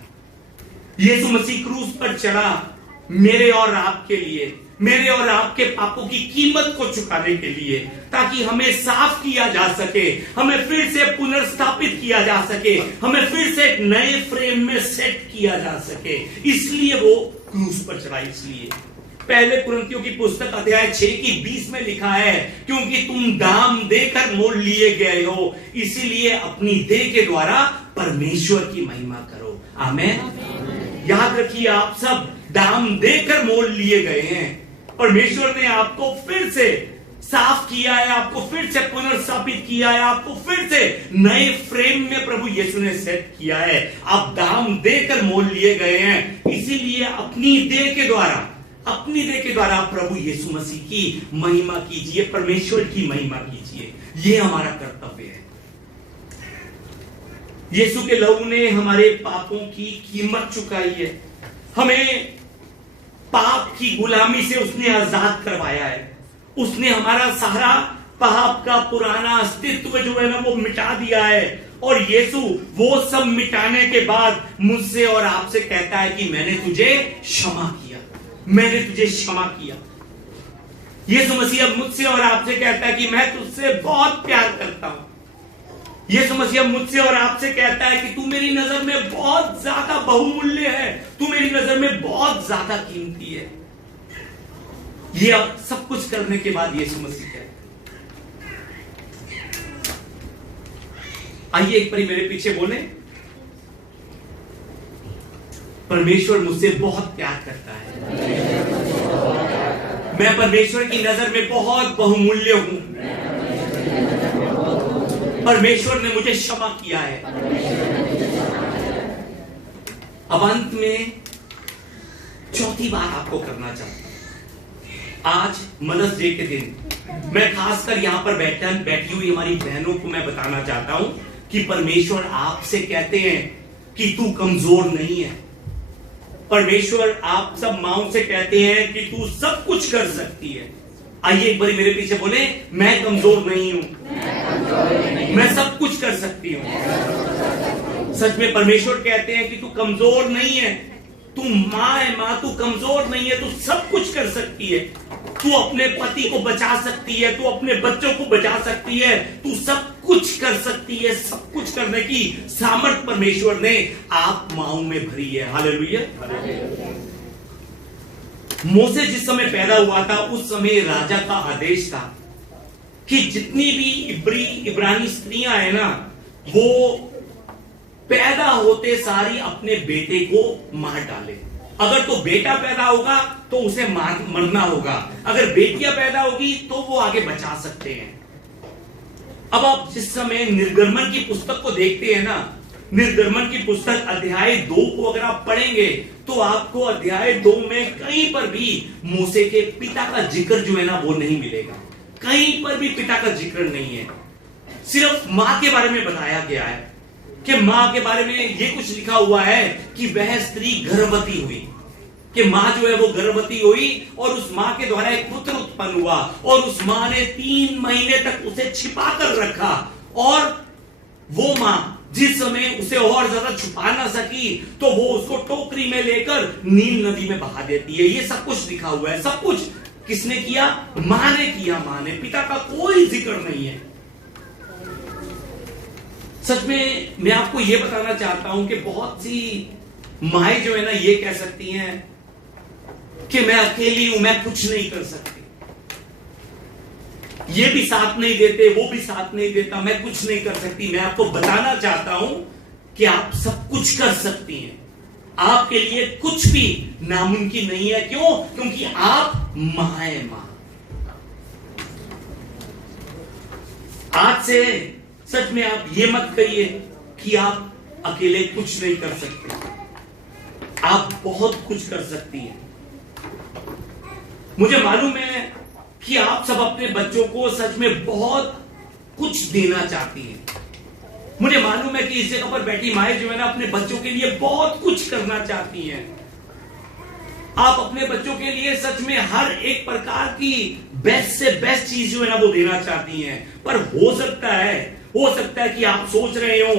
यीशु मसीह क्रूस पर चढ़ा मेरे और आपके लिए, मेरे और आपके पापों की कीमत को चुकाने के लिए, ताकि हमें साफ किया जा सके, हमें फिर से पुनर्स्थापित किया जा सके, हमें फिर से एक नए फ्रेम में सेट किया जा सके। इसलिए वो क्रूस पर चढ़ा। इसलिए पहले कुरिन्थियों की पुस्तक अध्याय 6 की 20 में लिखा है, क्योंकि तुम दाम देकर मोल लिए गए हो, इसीलिए अपनी देह के द्वारा परमेश्वर की महिमा करो। आमेन। याद रखिए, आप सब दाम देकर मोल लिए गए हैं। परमेश्वर ने आपको फिर से साफ किया है, आपको फिर से पुनर्स्थापित किया है, आपको फिर से नए फ्रेम में प्रभु यीशु ने सेट किया है। आप दाम देकर मोल लिए गए हैं, इसीलिए अपनी देह के द्वारा प्रभु यीशु मसीह की महिमा कीजिए, परमेश्वर की महिमा कीजिए। यह हमारा कर्तव्य है। यीशु के लहू ने हमारे पापों की कीमत चुकाई है, हमें पाप की गुलामी से उसने आजाद करवाया है। उसने हमारा सारा पाप का पुराना अस्तित्व जो है ना वो मिटा दिया है। और यीशु वो सब मिटाने के बाद मुझसे और आपसे कहता है कि मैंने तुझे क्षमा किया, मैंने तुझे क्षमा किया। यीशु मसीह अब मुझसे और आपसे कहता है कि मैं तुझसे बहुत प्यार करता हूं। यीशु मसीह मुझसे और आपसे कहता है कि तू मेरी नजर में बहुत ज्यादा बहुमूल्य है, तू मेरी नजर में बहुत ज्यादा कीमती है। ये अब सब कुछ करने के बाद यीशु मसीह कहता है, आइए एक बार मेरे पीछे बोले, परमेश्वर मुझसे बहुत प्यार करता है, मैं परमेश्वर की नजर में बहुत बहुमूल्य हूं, परमेश्वर ने मुझे क्षमा किया है। अब अंत में चौथी बात आपको करना चाहता हूं। आज मदर्स डे के दिन मैं खासकर यहां पर बैठी हुई हमारी बहनों को मैं बताना चाहता हूं कि परमेश्वर आपसे कहते हैं कि तू कमजोर नहीं है। परमेश्वर आप सब माओं से कहते हैं कि तू सब कुछ कर सकती है। आइए एक बार मेरे पीछे बोले, मैं कमजोर नहीं हूं, मैं सब कुछ कर सकती हूं। सच में परमेश्वर कहते हैं कि तू कमजोर नहीं है, तू मां है, मां तू कमजोर नहीं है, तू सब कुछ कर सकती है। तू अपने पति को बचा सकती है, तू अपने बच्चों को बचा सकती है, तू सब कुछ कर सकती है। सब कुछ करने की सामर्थ परमेश्वर ने आप माओं में भरी है। हालेलुया। मोसे जिस समय पैदा हुआ था उस समय राजा का आदेश था कि जितनी भी इब्रानी स्त्रियां हैं ना, वो पैदा होते सारी अपने बेटे को मार डाले। अगर तो बेटा पैदा होगा तो उसे मरना होगा, अगर बेटियां पैदा होगी तो वो आगे बचा सकते हैं। अब आप जिस समय निर्गमन की पुस्तक को देखते हैं ना, निर्गमन की पुस्तक अध्याय 2 को अगर आप पढ़ेंगे तो आपको अध्याय 2 में कहीं पर भी मूसे के पिता का जिक्र जो है ना वो नहीं मिलेगा। कहीं पर भी पिता का जिक्र नहीं है, सिर्फ मां के बारे में बताया गया है कि मां के बारे में ये कुछ लिखा हुआ है कि वह स्त्री गर्भवती हुई, कि मां जो है वो गर्भवती हुई और उस मां के द्वारा एक पुत्र उत्पन्न हुआ और उस मां ने 3 महीने तक उसे छिपा कर रखा। और वो मां जिस समय उसे और ज्यादा छुपा ना सकी तो वो उसको टोकरी में लेकर नील नदी में बहा देती है। ये सब कुछ लिखा हुआ है। सब कुछ किसने किया? मां ने किया। मां ने, पिता का कोई जिक्र नहीं है। सच में मैं आपको यह बताना चाहता हूं कि बहुत सी माएं जो है ना ये कह सकती हैं कि मैं अकेली हूं, मैं कुछ नहीं कर सकती, ये भी साथ नहीं देते, वो भी साथ नहीं देता, मैं कुछ नहीं कर सकती। मैं आपको बताना चाहता हूं कि आप सब कुछ कर सकती हैं। आपके लिए कुछ भी नामुमकिन नहीं है। क्यों? क्योंकि आप मां हैं। मां आज से सच में आप ये मत कहिए कि आप अकेले कुछ नहीं कर सकते। आप बहुत कुछ कर सकती हैं। मुझे मालूम है कि आप सब अपने बच्चों को सच में बहुत कुछ देना चाहती हैं। मुझे मालूम है कि इस जगह पर बैठी माएं जो है ना अपने बच्चों के लिए बहुत कुछ करना चाहती हैं। आप अपने बच्चों के लिए सच में हर एक प्रकार की बेस्ट से बेस्ट चीज जो है ना वो देना चाहती हैं। पर हो सकता है कि आप सोच रहे हो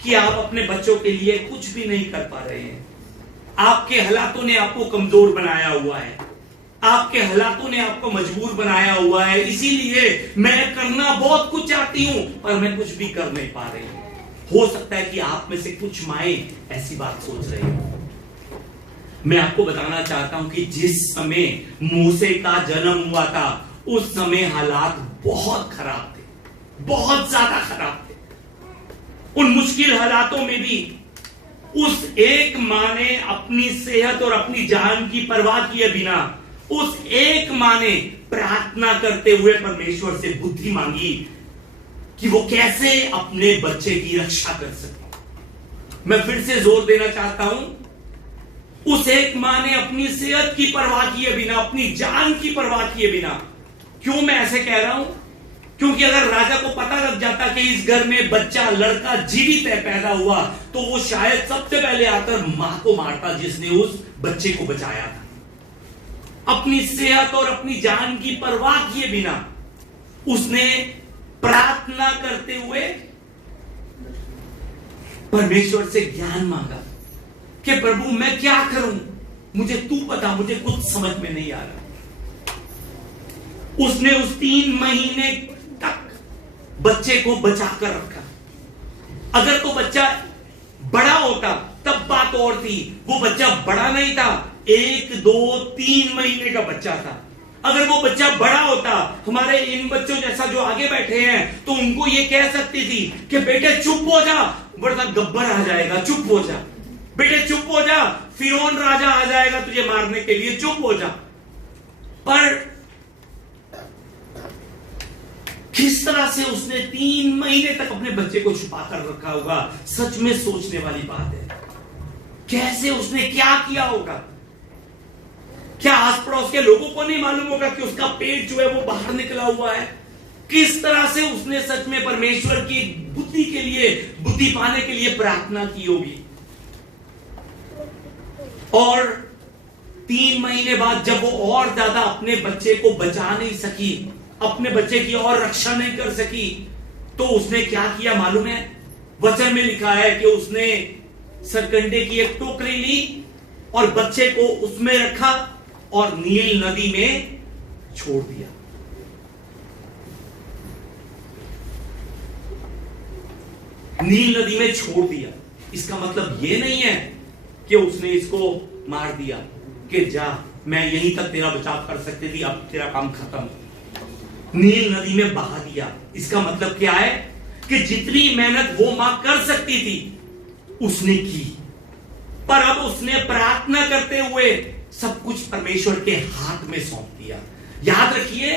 कि आप अपने बच्चों के लिए कुछ भी नहीं कर पा रहे हैं। आपके हालातों ने आपको कमजोर बनाया हुआ है, आपके हालातों ने आपको मजबूर बनाया हुआ है। इसीलिए मैं करना बहुत कुछ चाहती हूं पर मैं कुछ भी कर नहीं पा रही हूं। हो सकता है कि आप में से कुछ माएं ऐसी बात सोच रही हो। मैं आपको बताना चाहता हूं कि जिस समय मूसे का जन्म हुआ था उस समय हालात बहुत खराब थे, बहुत ज्यादा खराब थे। उन मुश्किल हालातों में भी उस एक मां ने अपनी सेहत और अपनी जान की परवाह किए बिना, उस एक मां ने प्रार्थना करते हुए परमेश्वर से बुद्धि मांगी कि वो कैसे अपने बच्चे की रक्षा कर सके। मैं फिर से जोर देना चाहता हूं, उस एक मां ने अपनी सेहत की परवाह किए बिना, अपनी जान की परवाह किए बिना। क्यों मैं ऐसे कह रहा हूं? क्योंकि अगर राजा को पता लग जाता कि इस घर में बच्चा लड़का जीवित है, पैदा हुआ, तो वो शायद सबसे पहले आकर मां को मारता जिसने उस बच्चे को बचाया था। अपनी सेहत और अपनी जान की परवाह किए बिना उसने प्रार्थना करते हुए परमेश्वर से ज्ञान मांगा कि प्रभु मैं क्या करूं, मुझे तू बता, मुझे कुछ समझ में नहीं आ रहा। उसने उस 3 महीने तक बच्चे को बचाकर रखा। अगर तो बच्चा बड़ा होता तब बात और थी। वो बच्चा बड़ा नहीं था, 1, 2, 3 महीने का बच्चा था। अगर वो बच्चा बड़ा होता, हमारे इन बच्चों जैसा जो आगे बैठे हैं, तो उनको ये कह सकती थी कि बेटे चुप हो जा, वरना गब्बर आ जाएगा, चुप हो जा। बेटे चुप हो जा, फिरौन राजा आ जाएगा तुझे मारने के लिए, चुप हो जा। पर किस तरह से उसने 3 महीने तक अपने बच्चे को छुपा कर रखा होगा, सच में सोचने वाली बात है। कैसे उसने क्या किया होगा? क्या आस पड़ोस के लोगों को नहीं मालूम होगा कि उसका पेट जो है वो बाहर निकला हुआ है? किस तरह से उसने सच में परमेश्वर की बुद्धि के लिए, बुद्धि पाने के लिए प्रार्थना की होगी। और 3 महीने बाद जब वो और ज्यादा अपने बच्चे को बचा नहीं सकी, अपने बच्चे की और रक्षा नहीं कर सकी, तो उसने क्या किया मालूम है? वचन में लिखा है कि उसने सरकंडे की एक टोकरी ली और बच्चे को उसमें रखा और नील नदी में छोड़ दिया। नील नदी में छोड़ दिया। इसका मतलब यह नहीं है कि उसने इसको मार दिया कि जा, मैं यहीं तक तेरा बचाव कर सकती थी, अब तेरा काम खत्म। नील नदी में बहा दिया। इसका मतलब क्या है कि जितनी मेहनत वो मां कर सकती थी उसने की, पर अब उसने प्रार्थना करते हुए सब कुछ परमेश्वर के हाथ में सौंप दिया। याद रखिए,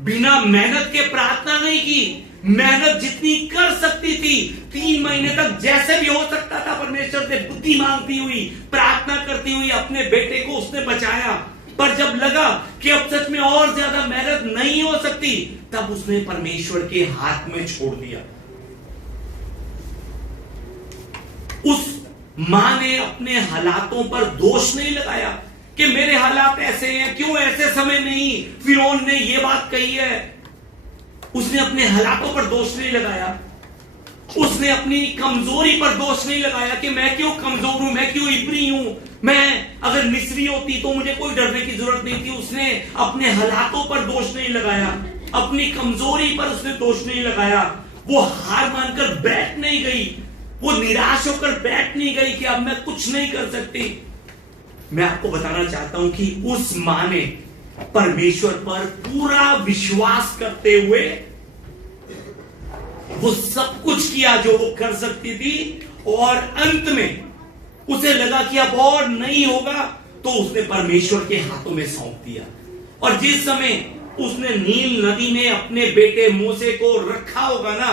बिना मेहनत के प्रार्थना नहीं की। मेहनत जितनी कर सकती थी, 3 महीने तक जैसे भी हो सकता था परमेश्वर से बुद्धि मांगती हुई, प्रार्थना करती हुई अपने बेटे को उसने बचाया। पर जब लगा कि अब सच में और ज्यादा मेहनत नहीं हो सकती, तब उसने परमेश्वर के हाथ में छोड़ दिया। उस मां ने अपने हालातों पर दोष नहीं लगाया कि मेरे हालात ऐसे हैं, क्यों ऐसे समय नहीं फिरौन ने यह बात कही है। उसने अपने हालातों पर दोष नहीं लगाया। उसने अपनी कमजोरी पर दोष नहीं लगाया कि मैं क्यों कमजोर हूं, मैं क्यों इब्री हूं, मैं अगर मिस्री होती तो मुझे कोई डरने की जरूरत नहीं थी। उसने अपने हालातों पर दोष नहीं लगाया, अपनी कमजोरी पर उसने दोष नहीं लगाया। वो हार मानकर बैठ नहीं गई, वो निराश होकर बैठ नहीं गई कि अब मैं कुछ नहीं कर सकती। मैं आपको बताना चाहता हूं कि उस मां ने परमेश्वर पर पूरा विश्वास करते हुए वो सब कुछ किया जो वो कर सकती थी, और अंत में उसे लगा कि अब और नहीं होगा, तो उसने परमेश्वर के हाथों में सौंप दिया। और जिस समय उसने नील नदी में अपने बेटे मूसे को रखा होगा ना,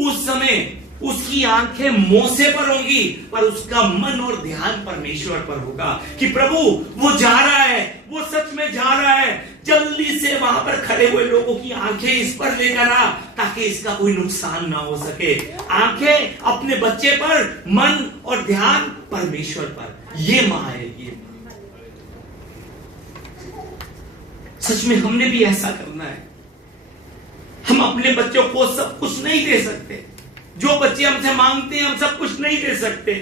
उस समय उसकी आंखें मूसे पर होंगी, पर उसका मन और ध्यान परमेश्वर पर होगा कि प्रभु वो जा रहा है, वो सच में जा रहा है, जल्दी से वहां पर खड़े हुए लोगों की आंखें इस पर लेकर आ ताकि इसका कोई नुकसान ना हो सके। आंखें अपने बच्चे पर, मन और ध्यान परमेश्वर पर। ये मां है। ये सच में हमने भी ऐसा करना है। हम अपने बच्चों को सब कुछ नहीं दे सकते, जो बच्चे हमसे मांगते हैं हम सब कुछ नहीं दे सकते।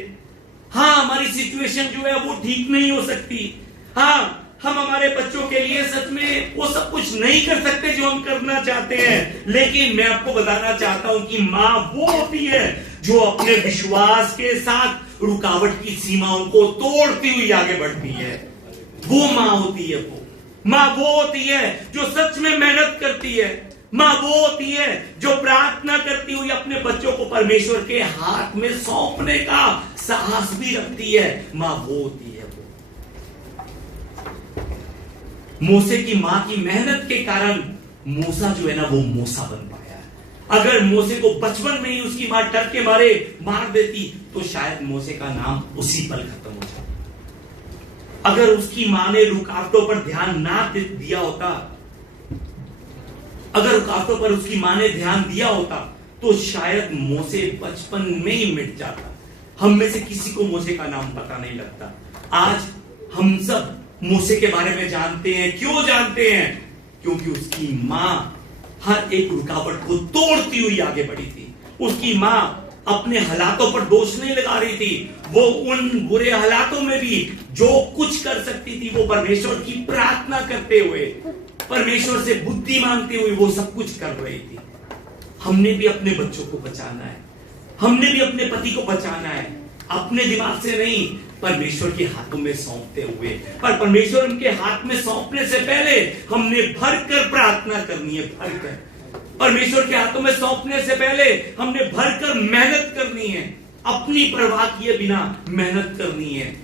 हाँ, हमारी सिचुएशन जो है वो ठीक नहीं हो सकती। हाँ, हम हमारे बच्चों के लिए सच में वो सब कुछ नहीं कर सकते जो हम करना चाहते हैं। लेकिन मैं आपको बताना चाहता हूं कि मां वो होती है जो अपने विश्वास के साथ रुकावट की सीमाओं को तोड़ती हुई आगे बढ़ती है। वो मां होती है। वो मां वो होती है जो सच में मेहनत करती है। मां वो होती है जो प्रार्थना करती हुई अपने बच्चों को परमेश्वर के हाथ में सौंपने का साहस भी रखती है। मां वो होती है। मूसे की मां की मेहनत के कारण मूसा जो है ना वो मूसा बन पाया है। अगर मूसे को बचपन में ही उसकी मां डर के मारे मार देती तो शायद मूसे का नाम उसी पल खत्म हो जाता। अगर उसकी मां ने रुकावटों पर ध्यान ना दिया होता, अगर रुकावटों पर उसकी मां ने ध्यान दिया होता तो शायद मूसे बचपन में ही मिट जाता। हम में से किसी को मूसे का नाम पता नहीं लगता। आज हम सब मूसे के बारे में जानते हैं। क्यों जानते हैं? क्योंकि उसकी मां हर एक रुकावट को तोड़ती हुई आगे बढ़ी थी। उसकी मां अपने हालातों पर दोष नहीं लगा रही थी। वो उन बुरे हालातों में भी जो कुछ कर सकती थी वो परमेश्वर की प्रार्थना करते हुए, परमेश्वर से बुद्धि मांगते हुए वो सब कुछ कर रही थी। हमने भी अपने बच्चों को बचाना है, हमने भी अपने पति को बचाना है, अपने दिमाग से नहीं, परमेश्वर के हाथों में सौंपते हुए। पर परमेश्वर उनके हाथ में सौंपने से पहले हमने भरकर प्रार्थना करनी है। भरकर परमेश्वर के हाथों में सौंपने से पहले हमने भरकर मेहनत करनी है। अपनी परवाह किए बिना मेहनत करनी है।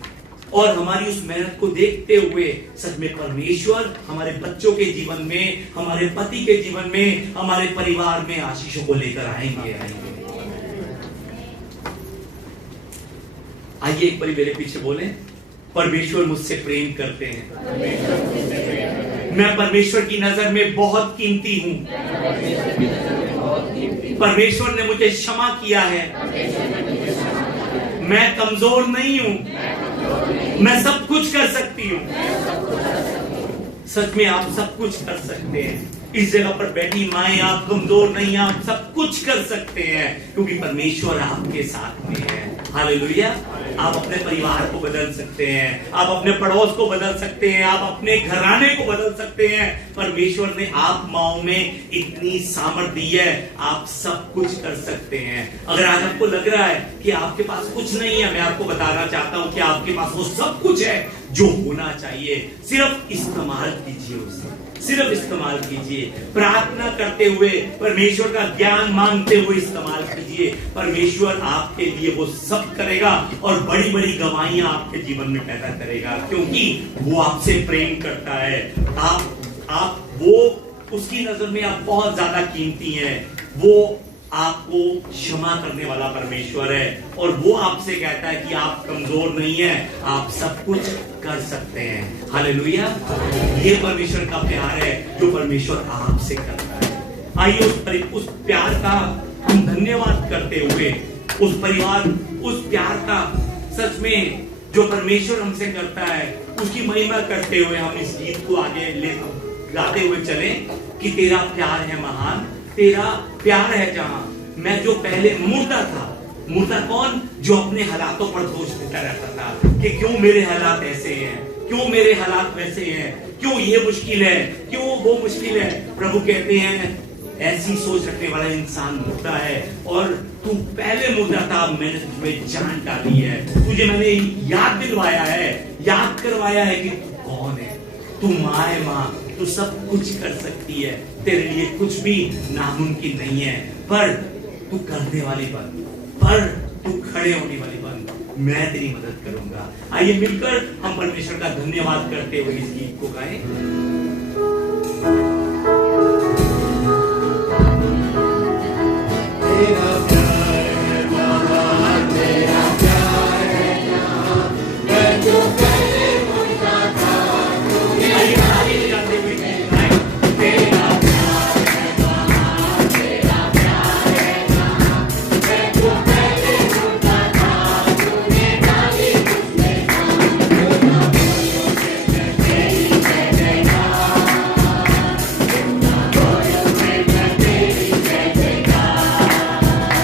और हमारी उस मेहनत को देखते हुए सच में परमेश्वर हमारे बच्चों के जीवन में, हमारे पति के जीवन में, हमारे परिवार में आशीषों को लेकर आएंगे। आइए एक बार मेरे पीछे बोले, परमेश्वर मुझसे प्रेम करते हैं। मैं परमेश्वर की नजर में बहुत कीमती हूं। परमेश्वर ने मुझे क्षमा किया है। मैं कमजोर नहीं हूं, मैं सब कुछ कर सकती हूं। सच में आप सब कुछ कर सकते हैं। इस जगह पर बैठी माएं, आप कमजोर नहीं, आप सब कुछ कर सकते हैं क्योंकि परमेश्वर आपके साथ में है। हालेलुया। आप अपने परिवार को बदल सकते हैं, आप अपने पड़ोस को बदल सकते हैं, आप अपने घराने को बदल सकते हैं। परमेश्वर ने आप माओ में इतनी सामर्थ दी है, आप सब कुछ कर सकते हैं। अगर आज आपको लग रहा है कि आपके पास कुछ नहीं है, मैं आपको बताना चाहता हूं कि आपके पास वो सब कुछ है जो होना चाहिए। सिर्फ इस्तेमाल कीजिए उसे, सिर्फ इस्तेमाल कीजिए। प्रार्थना करते हुए, परमेश्वर का ज्ञान मांगते हुए इस्तेमाल कीजिए। परमेश्वर आपके लिए वो सब करेगा और बड़ी बड़ी गवाहियां आपके जीवन में पैदा करेगा, क्योंकि वो आपसे प्रेम करता है। आप वो उसकी नजर में आप बहुत ज्यादा कीमती हैं। वो आपको क्षमा करने वाला परमेश्वर है और वो आपसे कहता है कि आप कमजोर नहीं हैं, आप सब कुछ कर सकते हैं। हालेलुया। ये परमेश्वर का प्यार है जो परमेश्वर आपसे करता है। आइए उस प्यार का हम धन्यवाद करते हुए, उस प्यार का सच में जो परमेश्वर हमसे करता है उसकी महिमा करते हुए हम इस गीत को आगे ले गाते हुए चले कि तेरा प्यार है महान, तेरा प्यार है जहां मैं जो पहले मुर्दा था। मुर्दा कौन? जो अपने हालातों पर दोष देता रहता था कि क्यों मेरे हालात ऐसे हैं, क्यों मेरे हालात वैसे हैं, क्यों ये मुश्किल है, क्यों वो मुश्किल है। प्रभु कहते हैं ऐसी सोच रखने वाला इंसान मुर्दा है और तू पहले मुर्दा था, मैंने तुझमें जान डाली है। तुझे मैंने याद दिलवाया है, याद करवाया है कि तू कौन है। तू माँ है, माँ, तू सब कुछ कर सकती है, तेरे लिए कुछ भी नामुमकिन नहीं है। पर तू करने वाली बन, पर तू खड़े होने वाली बन, मैं तेरी मदद करूंगा। आइए मिलकर हम परमेश्वर का धन्यवाद करते हुए इस गीत को गाएं। तेरा प्यार है महान, तेरा प्यार है जहां मैं जो पहले मुर्दा था। आइए जाते हुए तेरा प्यार है महान, तेरा प्यार है जहां मैं जो पहले मुर्दा था, तूने डाली मुझमें जान। तेरी जय जयकार, बोलो मैं तेरी जय जयकार।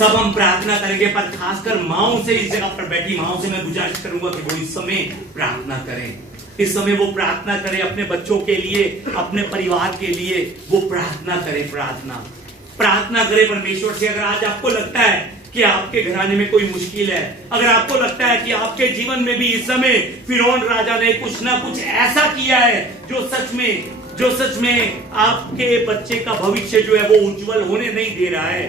सब हम प्रार्थना करेंगे, पर खासकर माओं से, इस जगह पर बैठी माओं से मैं गुजारिश करूंगा कि वो इस समय प्रार्थना करें। इस समय वो प्रार्थना करें अपने बच्चों के लिए, अपने परिवार के लिए, वो प्रार्थना करें। प्रार्थना करें परमेश्वर से। अगर आज आपको लगता है कि आपके घराने में कोई मुश्किल है, अगर आपको लगता है कि आपके जीवन में भी इस समय फिरौन राजा ने कुछ ना कुछ ऐसा किया है जो सच में आपके बच्चे का भविष्य जो है वो उज्जवल होने नहीं दे रहा है,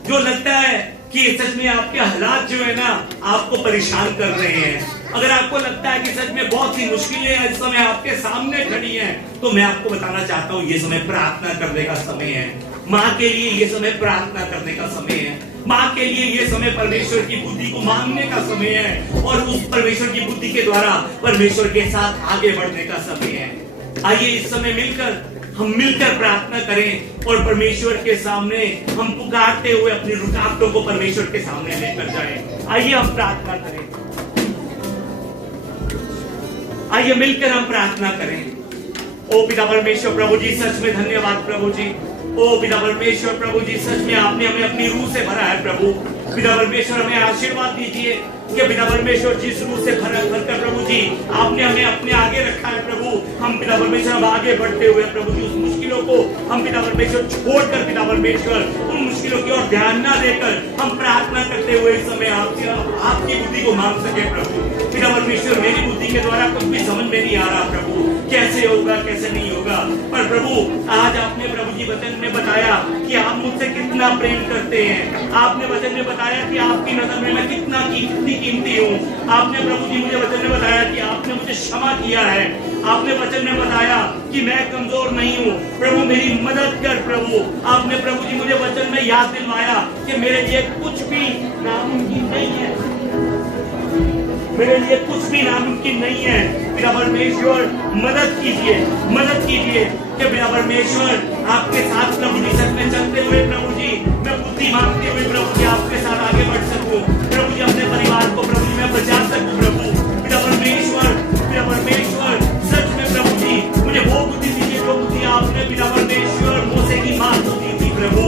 जो लगता है कि सच में आपके हालात जो है ना आपको परेशान कर रहे हैं, अगर आपको लगता है कि सच में बहुत सी मुश्किलें इस समय आपके सामने खड़ी हैं, तो मैं आपको बताना चाहता हूं ये समय प्रार्थना करने का समय है। माँ के लिए ये समय प्रार्थना करने का समय है। माँ के लिए ये समय परमेश्वर की बुद्धि को मांगने का समय है और उस परमेश्वर की बुद्धि के द्वारा परमेश्वर के साथ आगे बढ़ने का समय है। आइए इस समय हम मिलकर प्रार्थना करें और परमेश्वर के सामने हम पुकारते हुए अपनी रुकावटों को परमेश्वर के सामने लेकर जाएं। आइए हम प्रार्थना करें, आइए मिलकर हम प्रार्थना करें। ओ पिता परमेश्वर प्रभु जी, सच में धन्यवाद प्रभु जी। ओ पिता परमेश्वर प्रभु जी, सच में आपने हमें अपनी रूह से भरा है प्रभु। पिता परमेश्वर हमें आशीर्वाद दीजिए कि पिता परमेश्वर जिस रूह से भरकर प्रभु जी आपने हमें अपने आगे रखा है प्रभु, हम पिता परमेश्वर हम आगे बढ़ते हुए प्रभु जी उस मुश्किलों को हम पिता परमेश्वर छोड़कर पिता परमेश्वर उन मुश्किलों की ओर ध्यान ना देकर हम प्रार्थना करते हुए इस समय आपकी बुद्धि को मांग सके प्रभु। पिता परमेश्वर मेरी बुद्धि के द्वारा कुछ भी समझ में नहीं आ रहा प्रभु, कैसे होगा कैसे नहीं होगा, पर प्रभु आज आपने प्रभु जी वचन में बताया कि आप मुझसे कितना प्रेम करते हैं। आपने वचन में बताया कि आपकी नजर में मैं कितना कीमती हूँ। आपने प्रभु जी मुझे वचन में बताया कि आपने मुझे क्षमा किया है। आपने वचन में बताया कि मैं कमजोर नहीं हूँ, प्रभु मेरी मदद कर प्रभु। आपने प्रभु जी मुझे वचन में याद दिलवाया कि मेरे लिए कुछ भी नामुमकिन नहीं है, मेरे लिए कुछ भी नामुमकिन नहीं है। पिता परमेश्वर मदद कीजिए कि पिता परमेश्वर आपके साथ प्रभु जी सच में चलते हुए प्रभु जी मैं बुद्धि मांगते हुए प्रभु जी आपके साथ आगे बढ़ सकूं प्रभु जी, अपने परिवार को प्रभु जी मैं बचा सकूं प्रभु। पिता परमेश्वर सच में प्रभु जी मुझे वो बुद्धि दीजिए जो बुद्धि आपने पिता परमेश्वर मूसा की मां को दी थी प्रभु।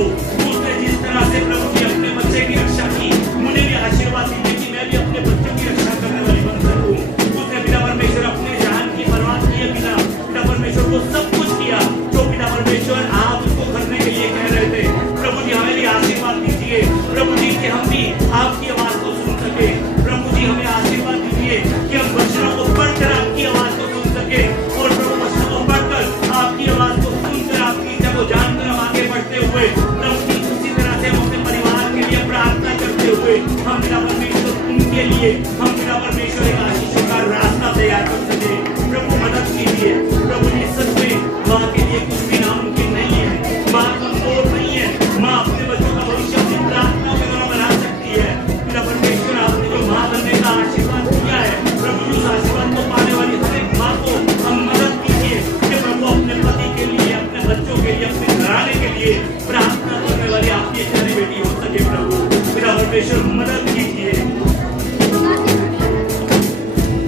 उसने जिस तरह से प्रभु जी अपने बच्चे की रक्षा की, मुझे भी आशीर्वाद दीजिए कि मैं भी अपने बच्चों की रक्षा करने वाली बन सकूं। उसने पिता परमेश्वर अपने जान की परवाह किए बिना पिता परमेश्वर को सब कुछ किया जो पिता परमेश्वर आप उसको करने के लिए कह रहे थे। प्रभु जी हमें भी आशीर्वाद दीजिए प्रभु जी कि हम भी आपकी आवाज को सुन सके। प्रभु जी हमें आशीर्वाद दीजिए कि हम वचनों को पढ़कर आपकी आवाज को सुन सके और प्रभु वचनों को पढ़कर आपकी आवाज को सुनकर आपकी इच्छा को जानकर हम आगे बढ़ते हुए प्रभु जी उसी तरह से हम अपने परिवार के लिए प्रार्थना करते हुए हम पिता परमेश्वर उनके लिए हम पिता परमेश्वर एक आशीषों का रास्ता तैयार कर सके। प्रभु मदद कीजिए प्रभु जी, सच में माँ के लिए कुछ भी नामुमकिन नहीं है, माँ कमजोर नहीं है, माँ अपने बच्चों का भविष्य अपनी प्रार्थना के द्वारा बना सकती है। पिता परमेश्वर आपने जो माँ बनने का आशीर्वाद दिया है प्रभु जी उस आशीर्वाद को पाने वाली हर एक माँ को हम मदद कीजिए कि प्रभु अपने पति के लिए, अपने बच्चों के लिए, अपने घराने के लिए प्रार्थना करने वाली आपकी प्यारी बेटी हो सके प्रभु। पिता परमेश्वर मदद कीजिए,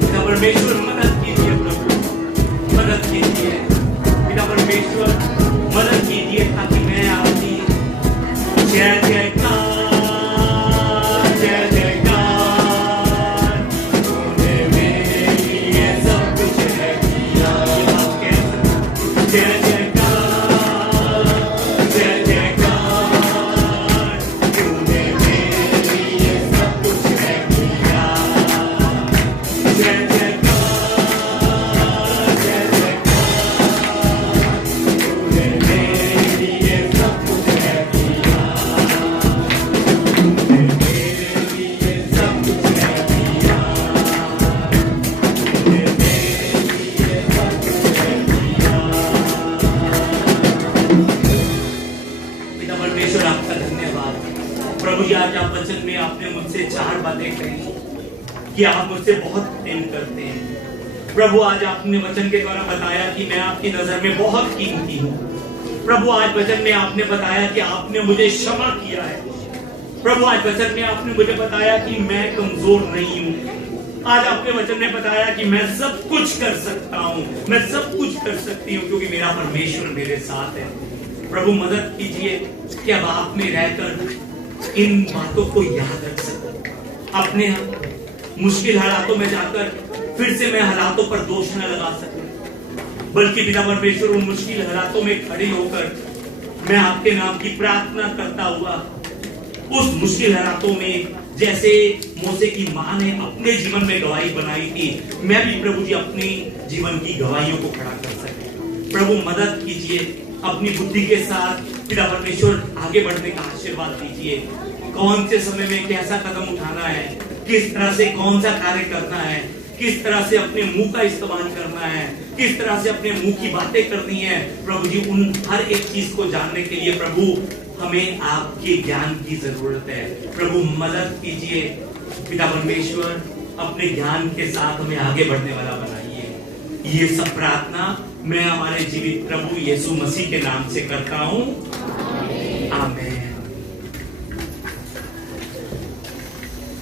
पिता परमेश्वर मदद कीजिए प्रभु, मदद कीजिए पिता परमेश्वर मदद कीजिए ताकि मैं आपकी जय जयकार जय जयकार तूने मेरे लिए सब कुछ है किया। जय जयकार जय जयकार तूने मेरे लिए सब कुछ है किया। जय जयकार जय जयकार तूने मेरे लिए सब कुछ है किया। तूने मेरे लिए सब कुछ है किया। तूने मेरे लिए सब कुछ है किया। पिता परमेश्वर आपका धन्यवाद प्रभु जी। आज आप वचन में आपने मुझसे 4 बातें कही कि आप मुझसे बहुत प्रेम करते हैं प्रभु। आज आपने वचन के द्वारा बताया कि मैं आपकी नजर में बहुत कीमती हूँ प्रभु। आज वचन में आपने बताया कि आपने मुझे क्षमा किया है प्रभु। आज वचन में आपने मुझे बताया कि मैं कमजोर नहीं हूँ। आज आपने वचन में बताया कि मैं सब कुछ कर सकता हूँ, मैं सब कुछ कर सकती हूँ क्योंकि मेरा परमेश्वर मेरे साथ है। प्रभु मदद कीजिए कि अब आप में रहकर इन बातों को याद रख सकूं, अपने मुश्किल हालातों में जाकर फिर से मैं हालातों पर दोष न लगा सकूं, बल्कि पिता परमेश्वर उन मुश्किल हालातों में खड़े होकर मैं आपके नाम की प्रार्थना करता हुआ उस मुश्किल हालातों में, जैसे मूसा की मां ने अपने जीवन में गवाही बनाई थी, मैं भी प्रभु जी अपने जीवन की गवाहियों को खड़ा कर सके। प्रभु मदद कीजिए, अपनी बुद्धि के साथ पिता परमेश्वर आगे बढ़ने का आशीर्वाद दीजिए। कौन से समय में कैसा कदम उठाना है, किस तरह से कौन सा कार्य करना है, किस तरह से अपने मुंह का इस्तेमाल करना है, किस तरह से अपने मुंह की बातें करनी है, प्रभु जी उन हर एक चीज को जानने के लिए प्रभु हमें आपके ज्ञान की जरूरत है। प्रभु मदद कीजिए पिता परमेश्वर, अपने ज्ञान के साथ हमें आगे बढ़ने वाला बनाइए। ये सब प्रार्थना मैं हमारे जीवित प्रभु यीशु मसीह के नाम से करता हूँ, आमीन।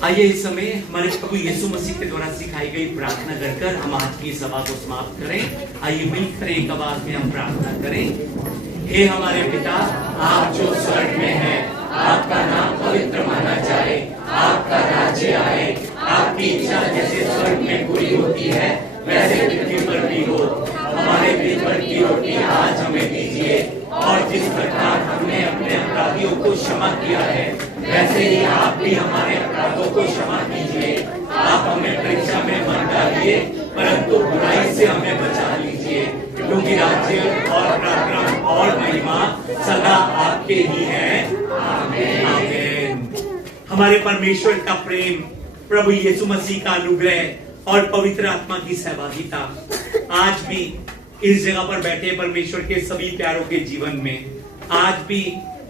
आइए इस समय हमारे प्रभु यीशु मसीह के द्वारा सिखाई गई प्रार्थना कर हम आज की सभा को समाप्त करें। आइए मिलकर एक आवाज में हम प्रार्थना करें। हे हमारे पिता, आप जो स्वर्ग में हैं, आपका नाम पवित्र माना जाए, आपका राज्य आए, आपकी इच्छा जैसे स्वर्ग में पूरी होती है वैसे पृथ्वी पर भी हो। हमारे दिन भर की रोटी आज हमें दीजिए, और जिस प्रकार हमने अपने अपराधियों को क्षमा किया है वैसे ही आप भी हमारे अपराधों को क्षमा कीजिए। आप हमें परीक्षा में मत डालिए, परंतु बुराई से हमें बचा लीजिए, क्योंकि राज्य और पराक्रम और महिमा सदा आपके ही है, आमीन, आमीन। हमारे परमेश्वर का प्रेम, प्रभु यीशु मसीह का अनुग्रह और पवित्र आत्मा की सहभागिता आज भी इस जगह पर बैठे परमेश्वर के सभी प्यारों के जीवन में, आज भी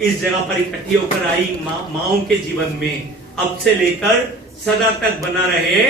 इस जगह पर इकट्ठी होकर आई माओं के जीवन में अब से लेकर सदा तक बना रहे।